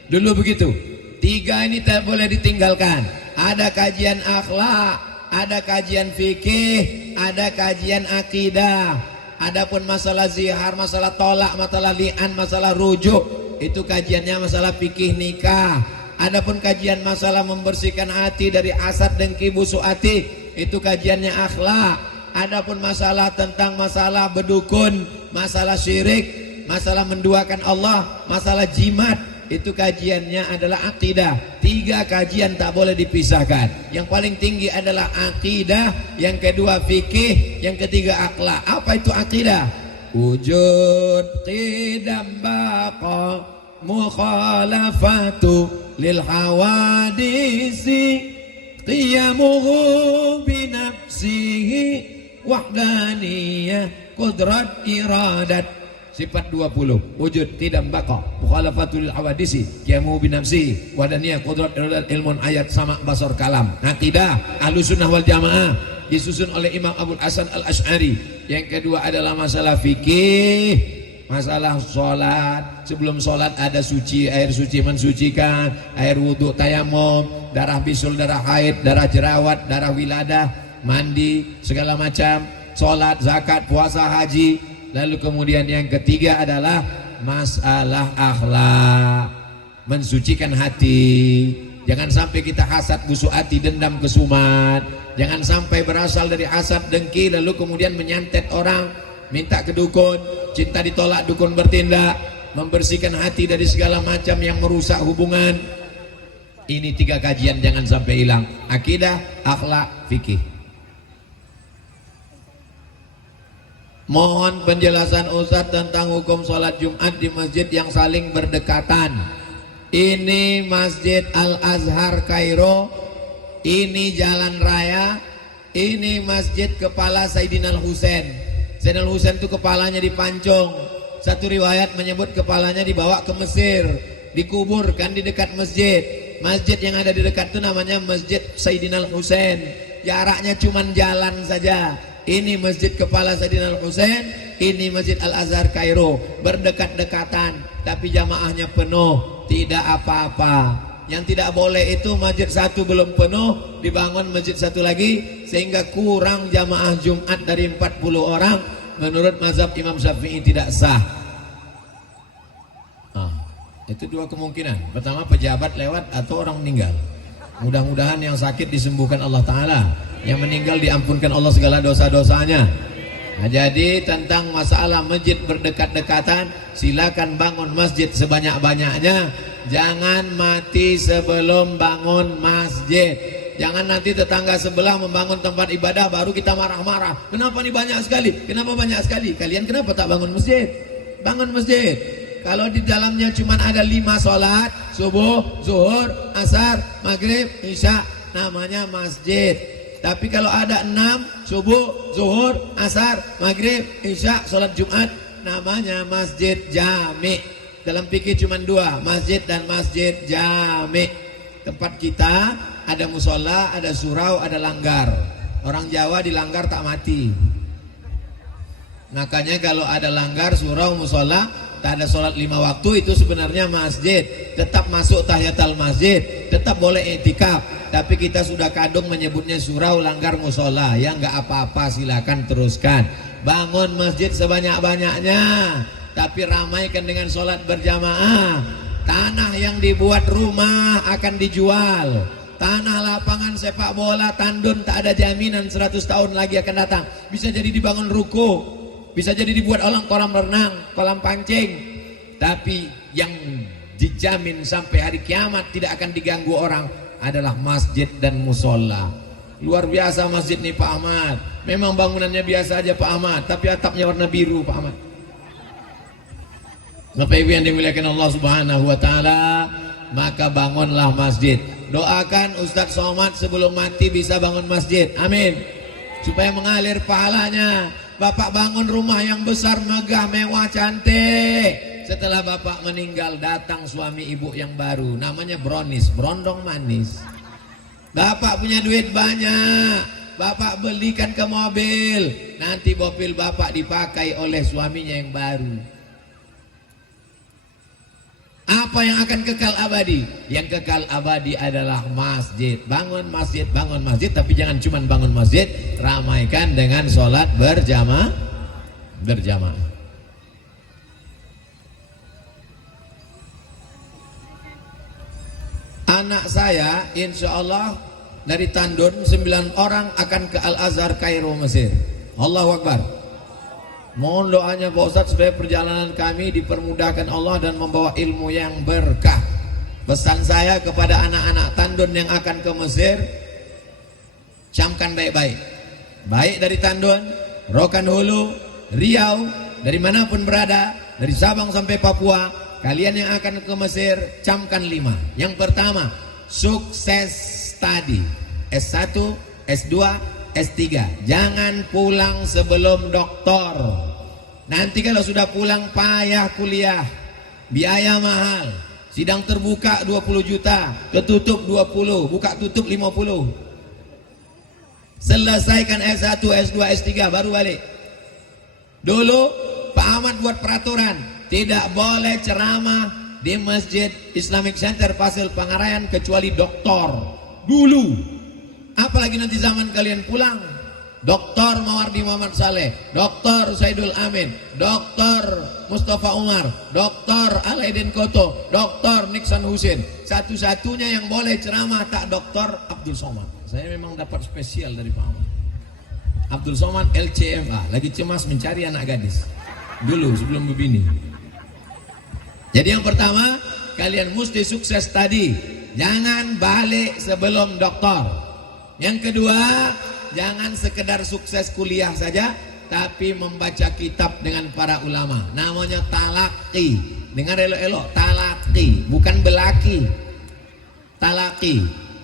Dulu begitu. 3 ini tak boleh ditinggalkan. Ada kajian akhlak, ada kajian fikih, ada kajian akidah. Adapun masalah zihar, masalah tolak, masalah li'an, masalah rujuk, itu kajiannya masalah fikih nikah. Adapun kajian masalah membersihkan hati dari hasad, dengki, busuk hati, itu kajiannya akhlak. Adapun masalah tentang masalah bedukun, masalah syirik, masalah menduakan Allah, masalah jimat, itu kajiannya adalah akidah. 3 kajian tak boleh dipisahkan. Yang paling tinggi adalah akidah, yang kedua fikih, yang ketiga akhlak. Apa itu akidah? Wujud qidam baqa mukhalafatu lil hawadisi qiyamuhu binafsihi wahdaniyah qudrat iradat. Sifat 20. Wujud tidak baqa mukhalafatul hawadisi qiyamuhu binafsihi wahdaniyah qudrat iradat, ilmun ayat sama basar kalam. Akidah Ahlussunnah wal Jamaah disusun oleh Imam Abul Hasan Al-Asy'ari. Yang kedua adalah masalah fikih, masalah sholat. Sebelum sholat ada suci, air suci mensucikan, air wudhu, tayamum, darah bisul, darah haid, darah jerawat, darah wiladah, mandi, segala macam, sholat, zakat, puasa, haji. Lalu kemudian yang ketiga adalah masalah akhlak, mensucikan hati. Jangan sampai kita hasad, busuk hati, dendam, kesumat. Jangan sampai berasal dari hasad, dengki, lalu kemudian menyantet orang, minta ke dukun, cinta ditolak, dukun bertindak. Membersihkan hati dari segala macam yang merusak hubungan. Ini 3 kajian jangan sampai hilang. Akidah, akhlak, fikih. Mohon penjelasan Ustadz tentang hukum sholat Jumat di masjid yang saling berdekatan. Ini Masjid Al-Azhar Kairo, ini Jalan Raya, ini Masjid Kepala Sayyidina Al-Husain. Sayyidina Al-Husain itu kepalanya dipancung. Satu riwayat menyebut kepalanya dibawa ke Mesir, dikuburkan di dekat masjid. Masjid yang ada di dekat itu namanya Masjid Sayyidina Al-Husain. Jaraknya cuma jalan saja. Ini Masjid Kepala Sayyidina Al-Husain, ini Masjid Al-Azhar Kairo, berdekat-dekatan, tapi jamaahnya penuh, tidak apa-apa. Yang tidak boleh itu masjid satu belum penuh, dibangun masjid satu lagi, sehingga kurang jamaah Jumat dari 40 orang. Menurut mazhab Imam Syafi'i tidak sah. Itu 2 kemungkinan. Pertama, pejabat lewat atau orang meninggal. Mudah-mudahan yang sakit disembuhkan Allah Ta'ala, yang meninggal diampunkan Allah segala dosa-dosanya. Nah, jadi tentang masalah masjid berdekat-dekatan, silakan bangun masjid sebanyak-banyaknya. Jangan mati sebelum bangun masjid. Jangan nanti tetangga sebelah membangun tempat ibadah baru kita marah-marah. Kenapa nih banyak sekali? Kenapa banyak sekali? Kalian kenapa tak bangun masjid? Bangun masjid. kalau di dalamnya cuma ada 5 sholat, subuh, zuhur, asar, maghrib, isya, namanya masjid. Tapi kalau ada 6, subuh, zuhur, asar, maghrib, isya, sholat Jumat, namanya masjid jami. Dalam fikih cuma 2, masjid dan masjid jami. Tempat kita ada musola, ada surau, ada langgar. Orang Jawa di langgar tak mati. Makanya kalau ada langgar, surau, musola, tak ada sholat 5 waktu, itu sebenarnya masjid. Tetap masuk tahiyatul masjid, tetap boleh iktikaf. Tapi kita sudah kadung menyebutnya surau, langgar, musola. Ya nggak apa-apa, silakan teruskan. Bangun masjid sebanyak-banyaknya, tapi ramaikan dengan sholat berjamaah. Tanah yang dibuat rumah akan dijual. Tanah lapangan sepak bola tandun tak ada jaminan 100 tahun lagi akan datang. Bisa jadi dibangun ruko, bisa jadi dibuat kolam renang, kolam pancing. Tapi yang dijamin sampai hari kiamat tidak akan diganggu orang adalah masjid dan musola. Luar biasa masjid nih Pak Ahmad. Memang bangunannya biasa aja Pak Ahmad, tapi atapnya warna biru Pak Ahmad. Bapak Ibu yang dimuliakan Allah Subhanahu wa taala, maka bangunlah masjid. Doakan Ustadz Somad sebelum mati bisa bangun masjid. Amin. Supaya mengalir pahalanya. Bapak bangun rumah yang besar, megah, mewah, cantik. Setelah Bapak meninggal datang suami ibu yang baru, namanya Bronis, berondong manis. Bapak punya duit banyak, Bapak belikan ke mobil. Nanti mobil Bapak dipakai oleh suaminya yang baru. Apa yang akan kekal abadi? Yang kekal abadi adalah masjid. Bangun masjid, tapi jangan cuma bangun masjid, ramaikan dengan sholat berjamaah. Anak saya insya Allah dari Tandun 9 orang akan ke Al-Azhar Kairo Mesir. Allahu Akbar. Mohon doanya Pak Ustadz supaya perjalanan kami dipermudahkan Allah dan membawa ilmu yang berkah. Pesan saya kepada anak-anak Tandun yang akan ke Mesir, camkan baik-baik. Baik dari Tandun, Rokan Hulu, Riau, dari manapun berada, dari Sabang sampai Papua, kalian yang akan ke Mesir, camkan 5. Yang pertama, sukses study. S1, S2, S3. Jangan pulang sebelum doktor. Nanti kalau sudah pulang payah kuliah, biaya mahal. Sidang terbuka 20 juta, tertutup 20, buka tutup 50. Selesaikan S1, S2, S3 baru balik. Dulu Pak Ahmad buat peraturan, tidak boleh ceramah di Masjid Islamic Center Pasir Pangarayan kecuali doktor. Dulu. Apalagi nanti zaman kalian pulang, Dr. Mawardi Muhammad Saleh, Dr. Saidul Amin, Dr. Mustafa Umar, Dr. Alaidin Koto, Dr. Nixon Husin. Satu-satunya yang boleh ceramah tak Dr. Abdul Somad. Saya memang dapat spesial dari Pak Ahmad. Abdul Somad LCMA, lagi cemas mencari anak gadis. Dulu sebelum begini. Jadi yang pertama, kalian mesti sukses tadi. Jangan balik sebelum doktor. Yang kedua, jangan sekedar sukses kuliah saja, tapi membaca kitab dengan para ulama. Namanya talaki. Dengar elok-elok, talaki, bukan belaki. Talaki.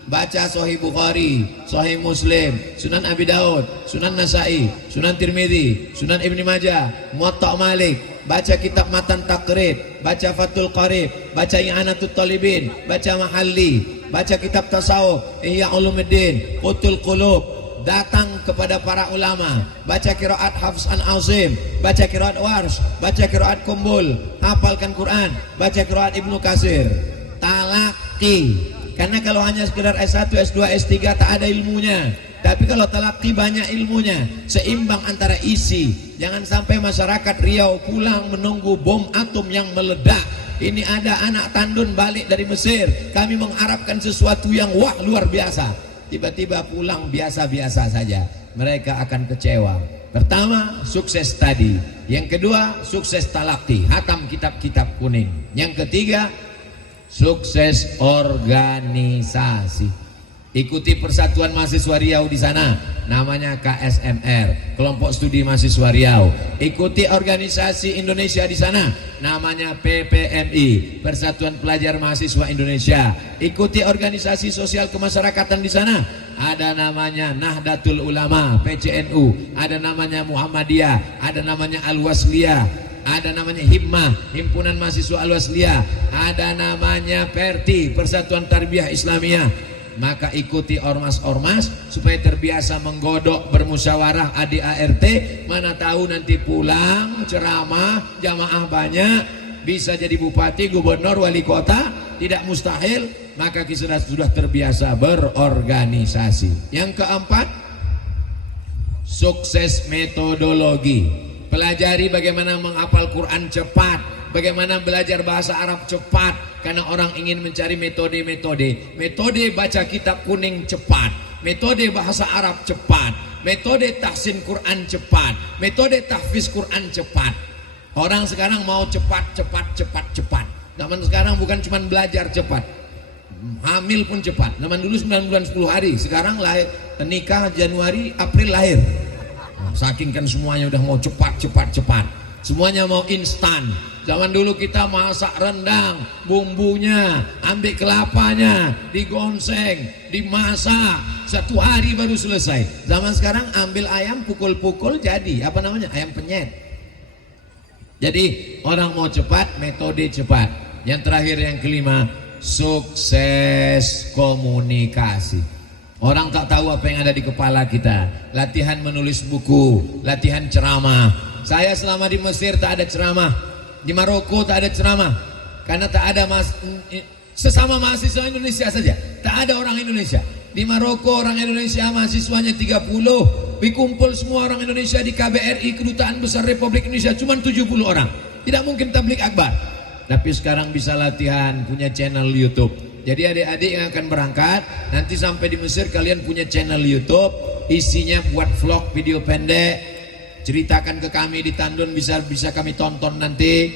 Baca Sahih Bukhari, Sahih Muslim, Sunan Abi Daud, Sunan Nasai, Sunan Tirmidzi, Sunan Ibni Majah, Muwatta Malik. Baca kitab Matan Taqrib, baca Fathul Qarib, baca I'anatul Talibin, baca Mahalli, baca kitab tasawuf, Ihya Ulumuddin, Qutul Qulub. Datang kepada para ulama, baca qiraat Hafs an Asim, baca qiraat Warsh, baca qiraat Kumbul, hafalkan Quran, baca qiraat Ibnu Katsir. Talaki. Karena kalau hanya sekedar S1, S2, S3 tak ada ilmunya. Tapi kalau talaki banyak ilmunya, seimbang antara isi. Jangan sampai masyarakat Riau pulang menunggu bom atom yang meledak. Ini ada anak Tandun balik dari Mesir, kami mengharapkan sesuatu yang wah luar biasa. Tiba-tiba pulang biasa-biasa saja. Mereka akan kecewa. Pertama, sukses tadi. Yang kedua, sukses talaki, hatam kitab-kitab kuning. Yang ketiga, sukses organisasi. Ikuti Persatuan Mahasiswa Riau di sana, namanya KSMR, Kelompok Studi Mahasiswa Riau. Ikuti organisasi Indonesia di sana, namanya PPMI, Persatuan Pelajar Mahasiswa Indonesia. Ikuti organisasi sosial kemasyarakatan di sana, ada namanya Nahdlatul Ulama, PCNU, ada namanya Muhammadiyah, ada namanya Al-Wasliyah, ada namanya Himmah, Himpunan Mahasiswa Al-Wasliyah, ada namanya PERTI, Persatuan Tarbiyah Islamiyah. Maka ikuti ormas-ormas supaya terbiasa menggodok, bermusyawarah, ADART. Mana tahu nanti pulang ceramah, jamaah banyak, bisa jadi bupati, gubernur, wali kota, tidak mustahil. Maka kita sudah terbiasa berorganisasi. Yang keempat, sukses metodologi. Pelajari bagaimana menghafal Quran cepat, bagaimana belajar bahasa Arab cepat, karena orang ingin mencari metode-metode. Metode baca kitab kuning cepat, metode bahasa Arab cepat, metode tahsin Quran cepat, metode tahfiz Quran cepat. Orang sekarang mau cepat. Zaman sekarang bukan cuma belajar cepat, hamil pun cepat. Zaman dulu 9 bulan 10 hari, sekarang lahir, nikah Januari, April lahir. Saking kan semuanya udah mau cepat. Semuanya mau instan. Zaman dulu kita masak rendang, bumbunya, ambil kelapanya, digonseng, dimasak, 1 hari baru selesai. Zaman sekarang ambil ayam, pukul-pukul jadi, apa namanya? Ayam penyet. Jadi orang mau cepat, metode cepat. Yang terakhir, yang kelima, sukses komunikasi. Orang tak tahu apa yang ada di kepala kita. Latihan menulis buku, latihan ceramah. Saya selama di Mesir tak ada ceramah, di Maroko tak ada ceramah, karena tak ada sesama mahasiswa Indonesia saja, tak ada orang Indonesia. Di Maroko orang Indonesia mahasiswanya 30, dikumpul semua orang Indonesia di KBRI, Kedutaan Besar Republik Indonesia, cuma 70 orang. Tidak mungkin tablik akbar. Tapi sekarang bisa latihan, punya channel YouTube. Jadi adik-adik yang akan berangkat, nanti sampai di Mesir kalian punya channel YouTube, isinya buat vlog video pendek. Ceritakan ke kami di Tandun, bisa kami tonton nanti.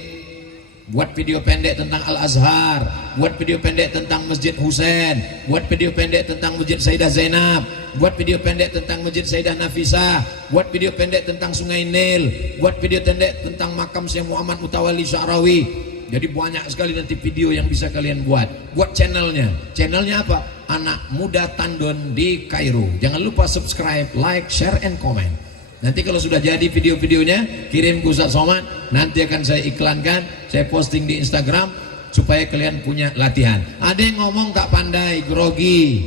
Buat video pendek tentang Al-Azhar, buat video pendek tentang Masjid Husain, buat video pendek tentang Masjid Sayyidah Zainab, buat video pendek tentang Masjid Sayyidah Nafisah, buat video pendek tentang Sungai Nil, buat video pendek tentang makam Syekh Muhammad Mutawalli Sya'rawi. Jadi banyak sekali nanti video yang bisa kalian buat. Buat channelnya. Channelnya apa? Anak Muda Tandun di Kairo. Jangan lupa subscribe, like, share, and comment. Nanti kalau sudah jadi video-videonya, kirim ke Ustaz Somad. Nanti akan saya iklankan, saya posting di Instagram, supaya kalian punya latihan. Ada yang ngomong tak pandai, grogi,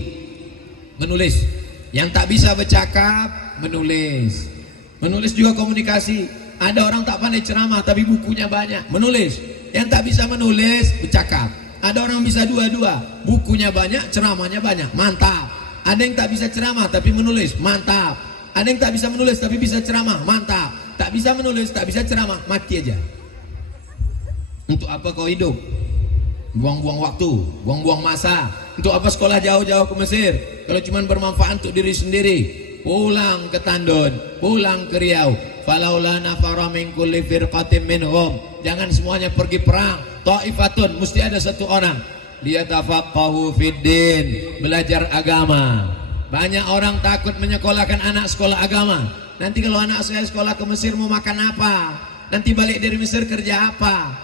menulis. Yang tak bisa bercakap, menulis. Menulis juga komunikasi. Ada orang tak pandai ceramah, tapi bukunya banyak, menulis. Yang tak bisa menulis, bercakap. Ada orang bisa dua-dua, bukunya banyak, ceramahnya banyak, mantap. Ada yang tak bisa ceramah, tapi menulis, mantap. Ada yang tak bisa menulis tapi bisa ceramah, mantap. Tak bisa menulis, tak bisa ceramah, mati aja. Untuk apa kau hidup? Buang-buang waktu, buang-buang masa. Untuk apa sekolah jauh-jauh ke Mesir kalau cuma bermanfaat untuk diri sendiri? Pulang ke Tandun, pulang ke Riau. Falaula nafara min kulli firqatin minhum. Jangan semuanya pergi perang. Ta'ifatun, mesti ada satu orang. Liyatafaqahu fiddin, belajar agama. Banyak orang takut menyekolahkan anak sekolah agama. Nanti kalau anak saya sekolah ke Mesir mau makan apa? Nanti balik dari Mesir kerja apa?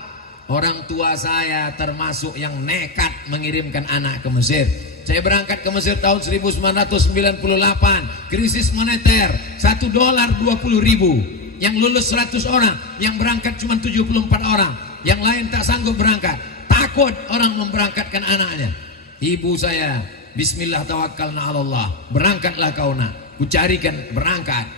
Orang tua saya termasuk yang nekat mengirimkan anak ke Mesir. Saya berangkat ke Mesir tahun 1998, krisis moneter, $1 20.000. Yang lulus 100 orang, yang berangkat cuma 74 orang. Yang lain tak sanggup berangkat. Takut orang memberangkatkan anaknya. Ibu saya, bismillah tawakkalna 'ala Allah. Berangkatlah kau nak. Ku carikan berangkat.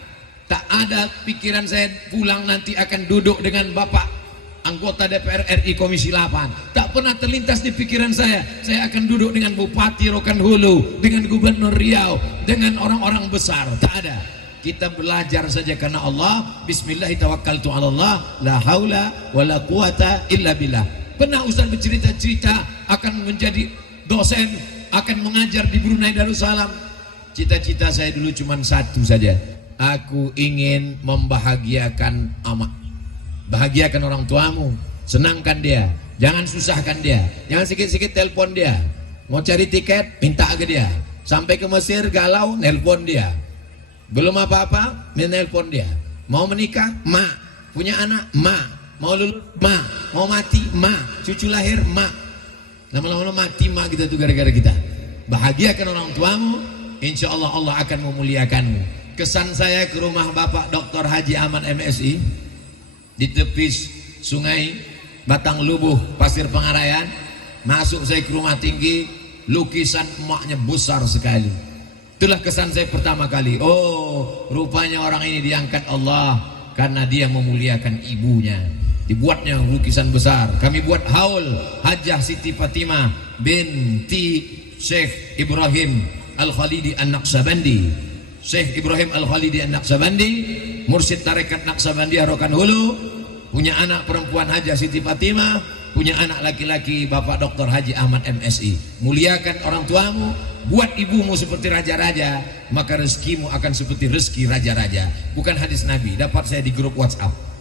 Tak ada pikiran saya pulang nanti akan duduk dengan bapak anggota DPR RI Komisi 8. Tak pernah terlintas di pikiran saya akan duduk dengan Bupati Rokan Hulu, dengan Gubernur Riau, dengan orang-orang besar. Tak ada. Kita belajar saja karena Allah. Bismillah tawakkaltu 'ala Allah, la haula wala quwata illa billah. Pernah Ustaz bercerita-cerita akan menjadi dosen, akan mengajar di Brunei Darussalam. Cita-cita saya dulu cuma satu saja. Aku ingin membahagiakan amak. Bahagiakan orang tuamu, senangkan dia, jangan susahkan dia, jangan sikit-sikit telepon dia. Mau cari tiket, minta ke dia. Sampai ke Mesir galau, nelpon dia. Belum apa-apa, menelpon dia. Mau menikah, ma. Punya anak, ma. Mau lulus, ma. Mau mati, ma. Cucu lahir, ma. Lama-lama mati, ma kita tuh gara-gara kita. Bahagiakan orang tuamu, insya Allah Allah akan memuliakanmu. Kesan saya ke rumah Bapak Dr. Haji Ahmad MSI di tepi sungai Batang Lubuh, Pasir Pengarayan. Masuk saya ke rumah tinggi, lukisan emaknya besar sekali. Itulah kesan saya pertama kali. Oh, rupanya orang ini diangkat Allah karena dia memuliakan ibunya. Dibuatnya lukisan besar. Kami buat haul Hajah Siti Fatimah binti Syekh Ibrahim Al-Khalidi An-Naqsabandi. Syekh Ibrahim Al-Khalidi An-Naqsabandi, mursyid tarekat Naqsabandi Rokan Hulu, punya anak perempuan Hajah Siti Fatimah, punya anak laki-laki Bapak Dr. Haji Ahmad MSI. Muliakan orang tuamu, buat ibumu seperti raja-raja, maka rezekimu akan seperti rezeki raja-raja. Bukan hadis Nabi, dapat saya di grup WhatsApp.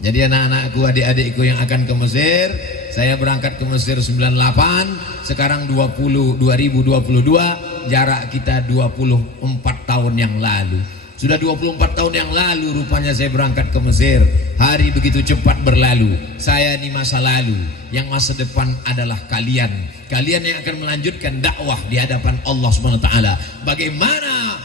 Jadi anak-anakku, adik-adikku yang akan ke Mesir, saya berangkat ke Mesir 98, sekarang 2022, jarak kita 24 tahun yang lalu. Sudah 24 tahun yang lalu rupanya saya berangkat ke Mesir. Hari begitu cepat berlalu. Saya di masa lalu, yang masa depan adalah kalian. Kalian yang akan melanjutkan dakwah di hadapan Allah SWT. Bagaimana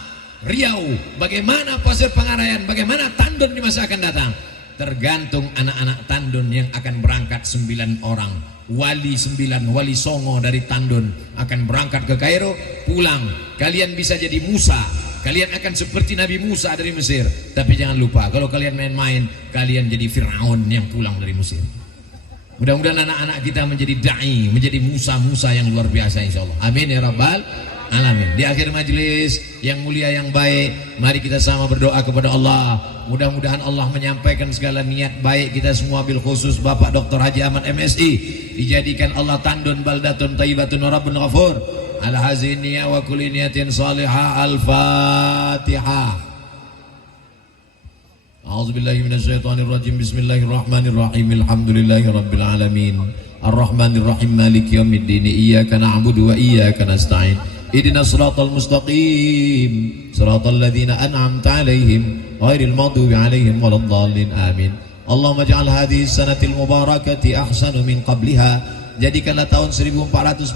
Riau, bagaimana Pasir Pengarayan, bagaimana Tandun di masa akan datang, tergantung anak-anak Tandun yang akan berangkat 9 orang. Wali 9, wali songo dari Tandun akan berangkat ke Kairo, pulang. Kalian bisa jadi Musa, kalian akan seperti Nabi Musa dari Mesir. Tapi jangan lupa, kalau kalian main-main, kalian jadi Fir'aun yang pulang dari Mesir. Mudah-mudahan anak-anak kita menjadi da'i, menjadi Musa-Musa yang luar biasa insyaAllah. Amin ya Rabbal Alamin. Di akhir majelis yang mulia yang baik, mari kita sama berdoa kepada Allah. Mudah-mudahan Allah menyampaikan segala niat baik kita semua, bil khusus Bapak Dr. Haji Ahmad MSI, dijadikan Allah Tandun baldatun thayyibatun rabbun ghafur. Ala haziniya wa kulli niyatin salihah. Al-Fatihah. A'udzubillahi minasyaitonirrajim. Bismillahirrahmanirrahim. Alhamdulillahi rabbil alamin. Ar-Rahmanirrahim. Maliki yaumiddin. Iyyaka na'budu wa iyyaka nasta'in. Ihdinas siratal mustaqim. Siratal ladzina an'amta 'alaihim ghairil maghdubi 'alaihim waladdallin. Amin. Allahumma ij'al hadhihi sanatil mubarakati ahsanu min qabliha. Jadikanlah tahun 1444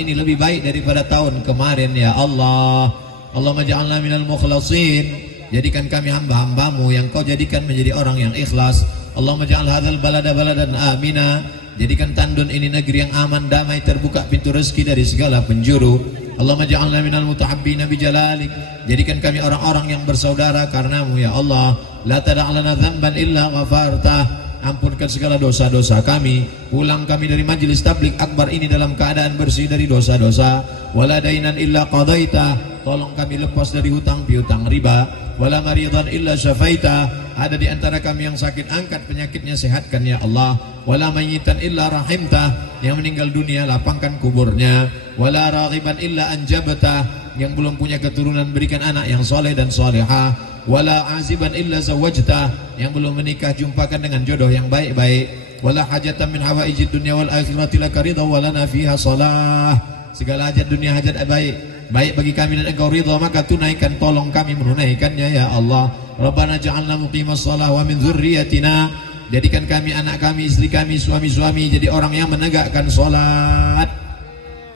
ini lebih baik daripada tahun kemarin ya Allah. Allahumma ja'alna minal mukhlasin. Jadikan kami hamba-hambamu yang kau jadikan menjadi orang yang ikhlas. Allahumma ja'al hadzal balada baladan amina. Jadikan Tandun ini negeri yang aman, damai, terbuka pintu rezeki dari segala penjuru. Allahumma ja'alna minal mutahabbina bijalalik. Jadikan kami orang-orang yang bersaudara karenamu ya Allah. La tada'lana dzamban illa ghafartah. Ampunkan segala dosa-dosa kami. Pulang kami dari majelis tabligh akbar ini dalam keadaan bersih dari dosa-dosa. Wala dainan illa qadaita. Tolong kami lepas dari hutang piutang riba. Wala maridan illa syafaita. Ada di antara kami yang sakit, angkat penyakitnya, sehatkan ya Allah. Wala mayyitan illa rahimta. Yang meninggal dunia, lapangkan kuburnya. Wala raghiban illa anjabta. Yang belum punya keturunan, berikan anak yang soleh dan solehah. Wala aziban illa zawajta. Yang belum menikah, jumpakan dengan jodoh yang baik-baik. Wala hajatan min hawaijid dunya wal akhirati laka ridha wa lana fiha salah. Segala hajat dunia, hajat baik bagi kami dan engkau ridha, maka tunaikan, tolong kami menunaikannya ya Allah. Rabbana ja'alna muqimas shalah wa min dzurriyyatina. Jadikan kami, anak kami, istri kami, suami-suami jadi orang yang menegakkan salat.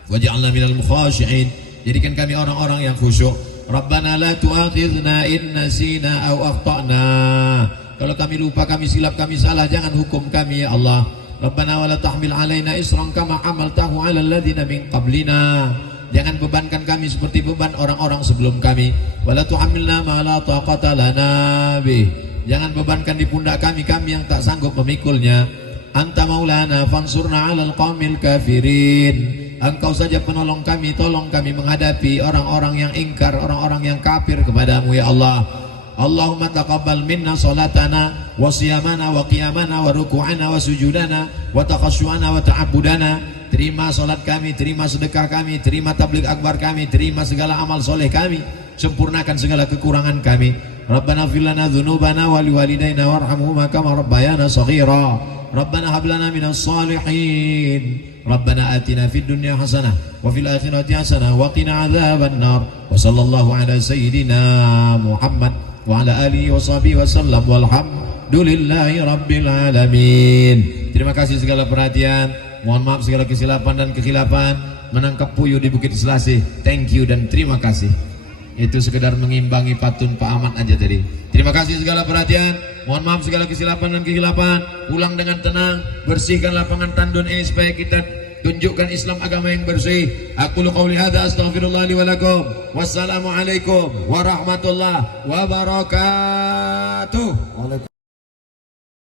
Waj'alna minal mukhashi'in. Jadikan kami orang-orang yang khusyuk. Rabbana la tu'akhidhna in nasina aw akhtana. Kalau kami lupa, kami silap, kami salah, jangan hukum kami ya Allah. Rabbana wa la tahmil alaina isran kama amaltahu 'alal ladzina min qablina. Jangan bebankan kami seperti beban orang-orang sebelum kami. Wa la tu'amilna ma la taqata lana bih. Jangan bebankan di pundak kami yang tak sanggup memikulnya. Anta maulana fansurna 'alal qaumil kafirin. Engkau saja penolong kami, tolong kami menghadapi orang-orang yang ingkar, orang-orang yang kafir kepadamu ya Allah. Allahumma taqabbal minna salatana wa siyamana wa qiyamana wa ruku'ana wa sujudana wa taqasyu'ana wa ta'abudana. Terima salat kami, terima sedekah kami, terima tabligh akbar kami, terima segala amal soleh kami, sempurnakan segala kekurangan kami. Rabbana fir lana dzunubana wa liwalidayna warhamhuma kama rabbayana shaghira. Rabbana hab lana minas salihin. Rabbana atina fid dunya hasanah wa fil akhirati hasanah wa qina adzabannar. Wa sallallahu ala sayyidina Muhammad wa ala alihi wa sahbihi wa sallam walhamdulillahi rabbil alamin. Terima kasih segala perhatian. Mohon maaf segala kesilapan dan kekhilafan. Menangkap puyuh di Bukit Selasih. Thank you dan terima kasih. Itu sekedar mengimbangi patun Pak Ahmad aja tadi. Terima kasih segala perhatian. Mohon maaf segala kesilapan dan kekhilafan. Pulang dengan tenang. Bersihkan lapangan tandun ini supaya kita tunjukkan Islam agama yang bersih. Aku qauli hadza astaghfirullah li wa lakum. Wassalamualaikum warahmatullahi wabarakatuh.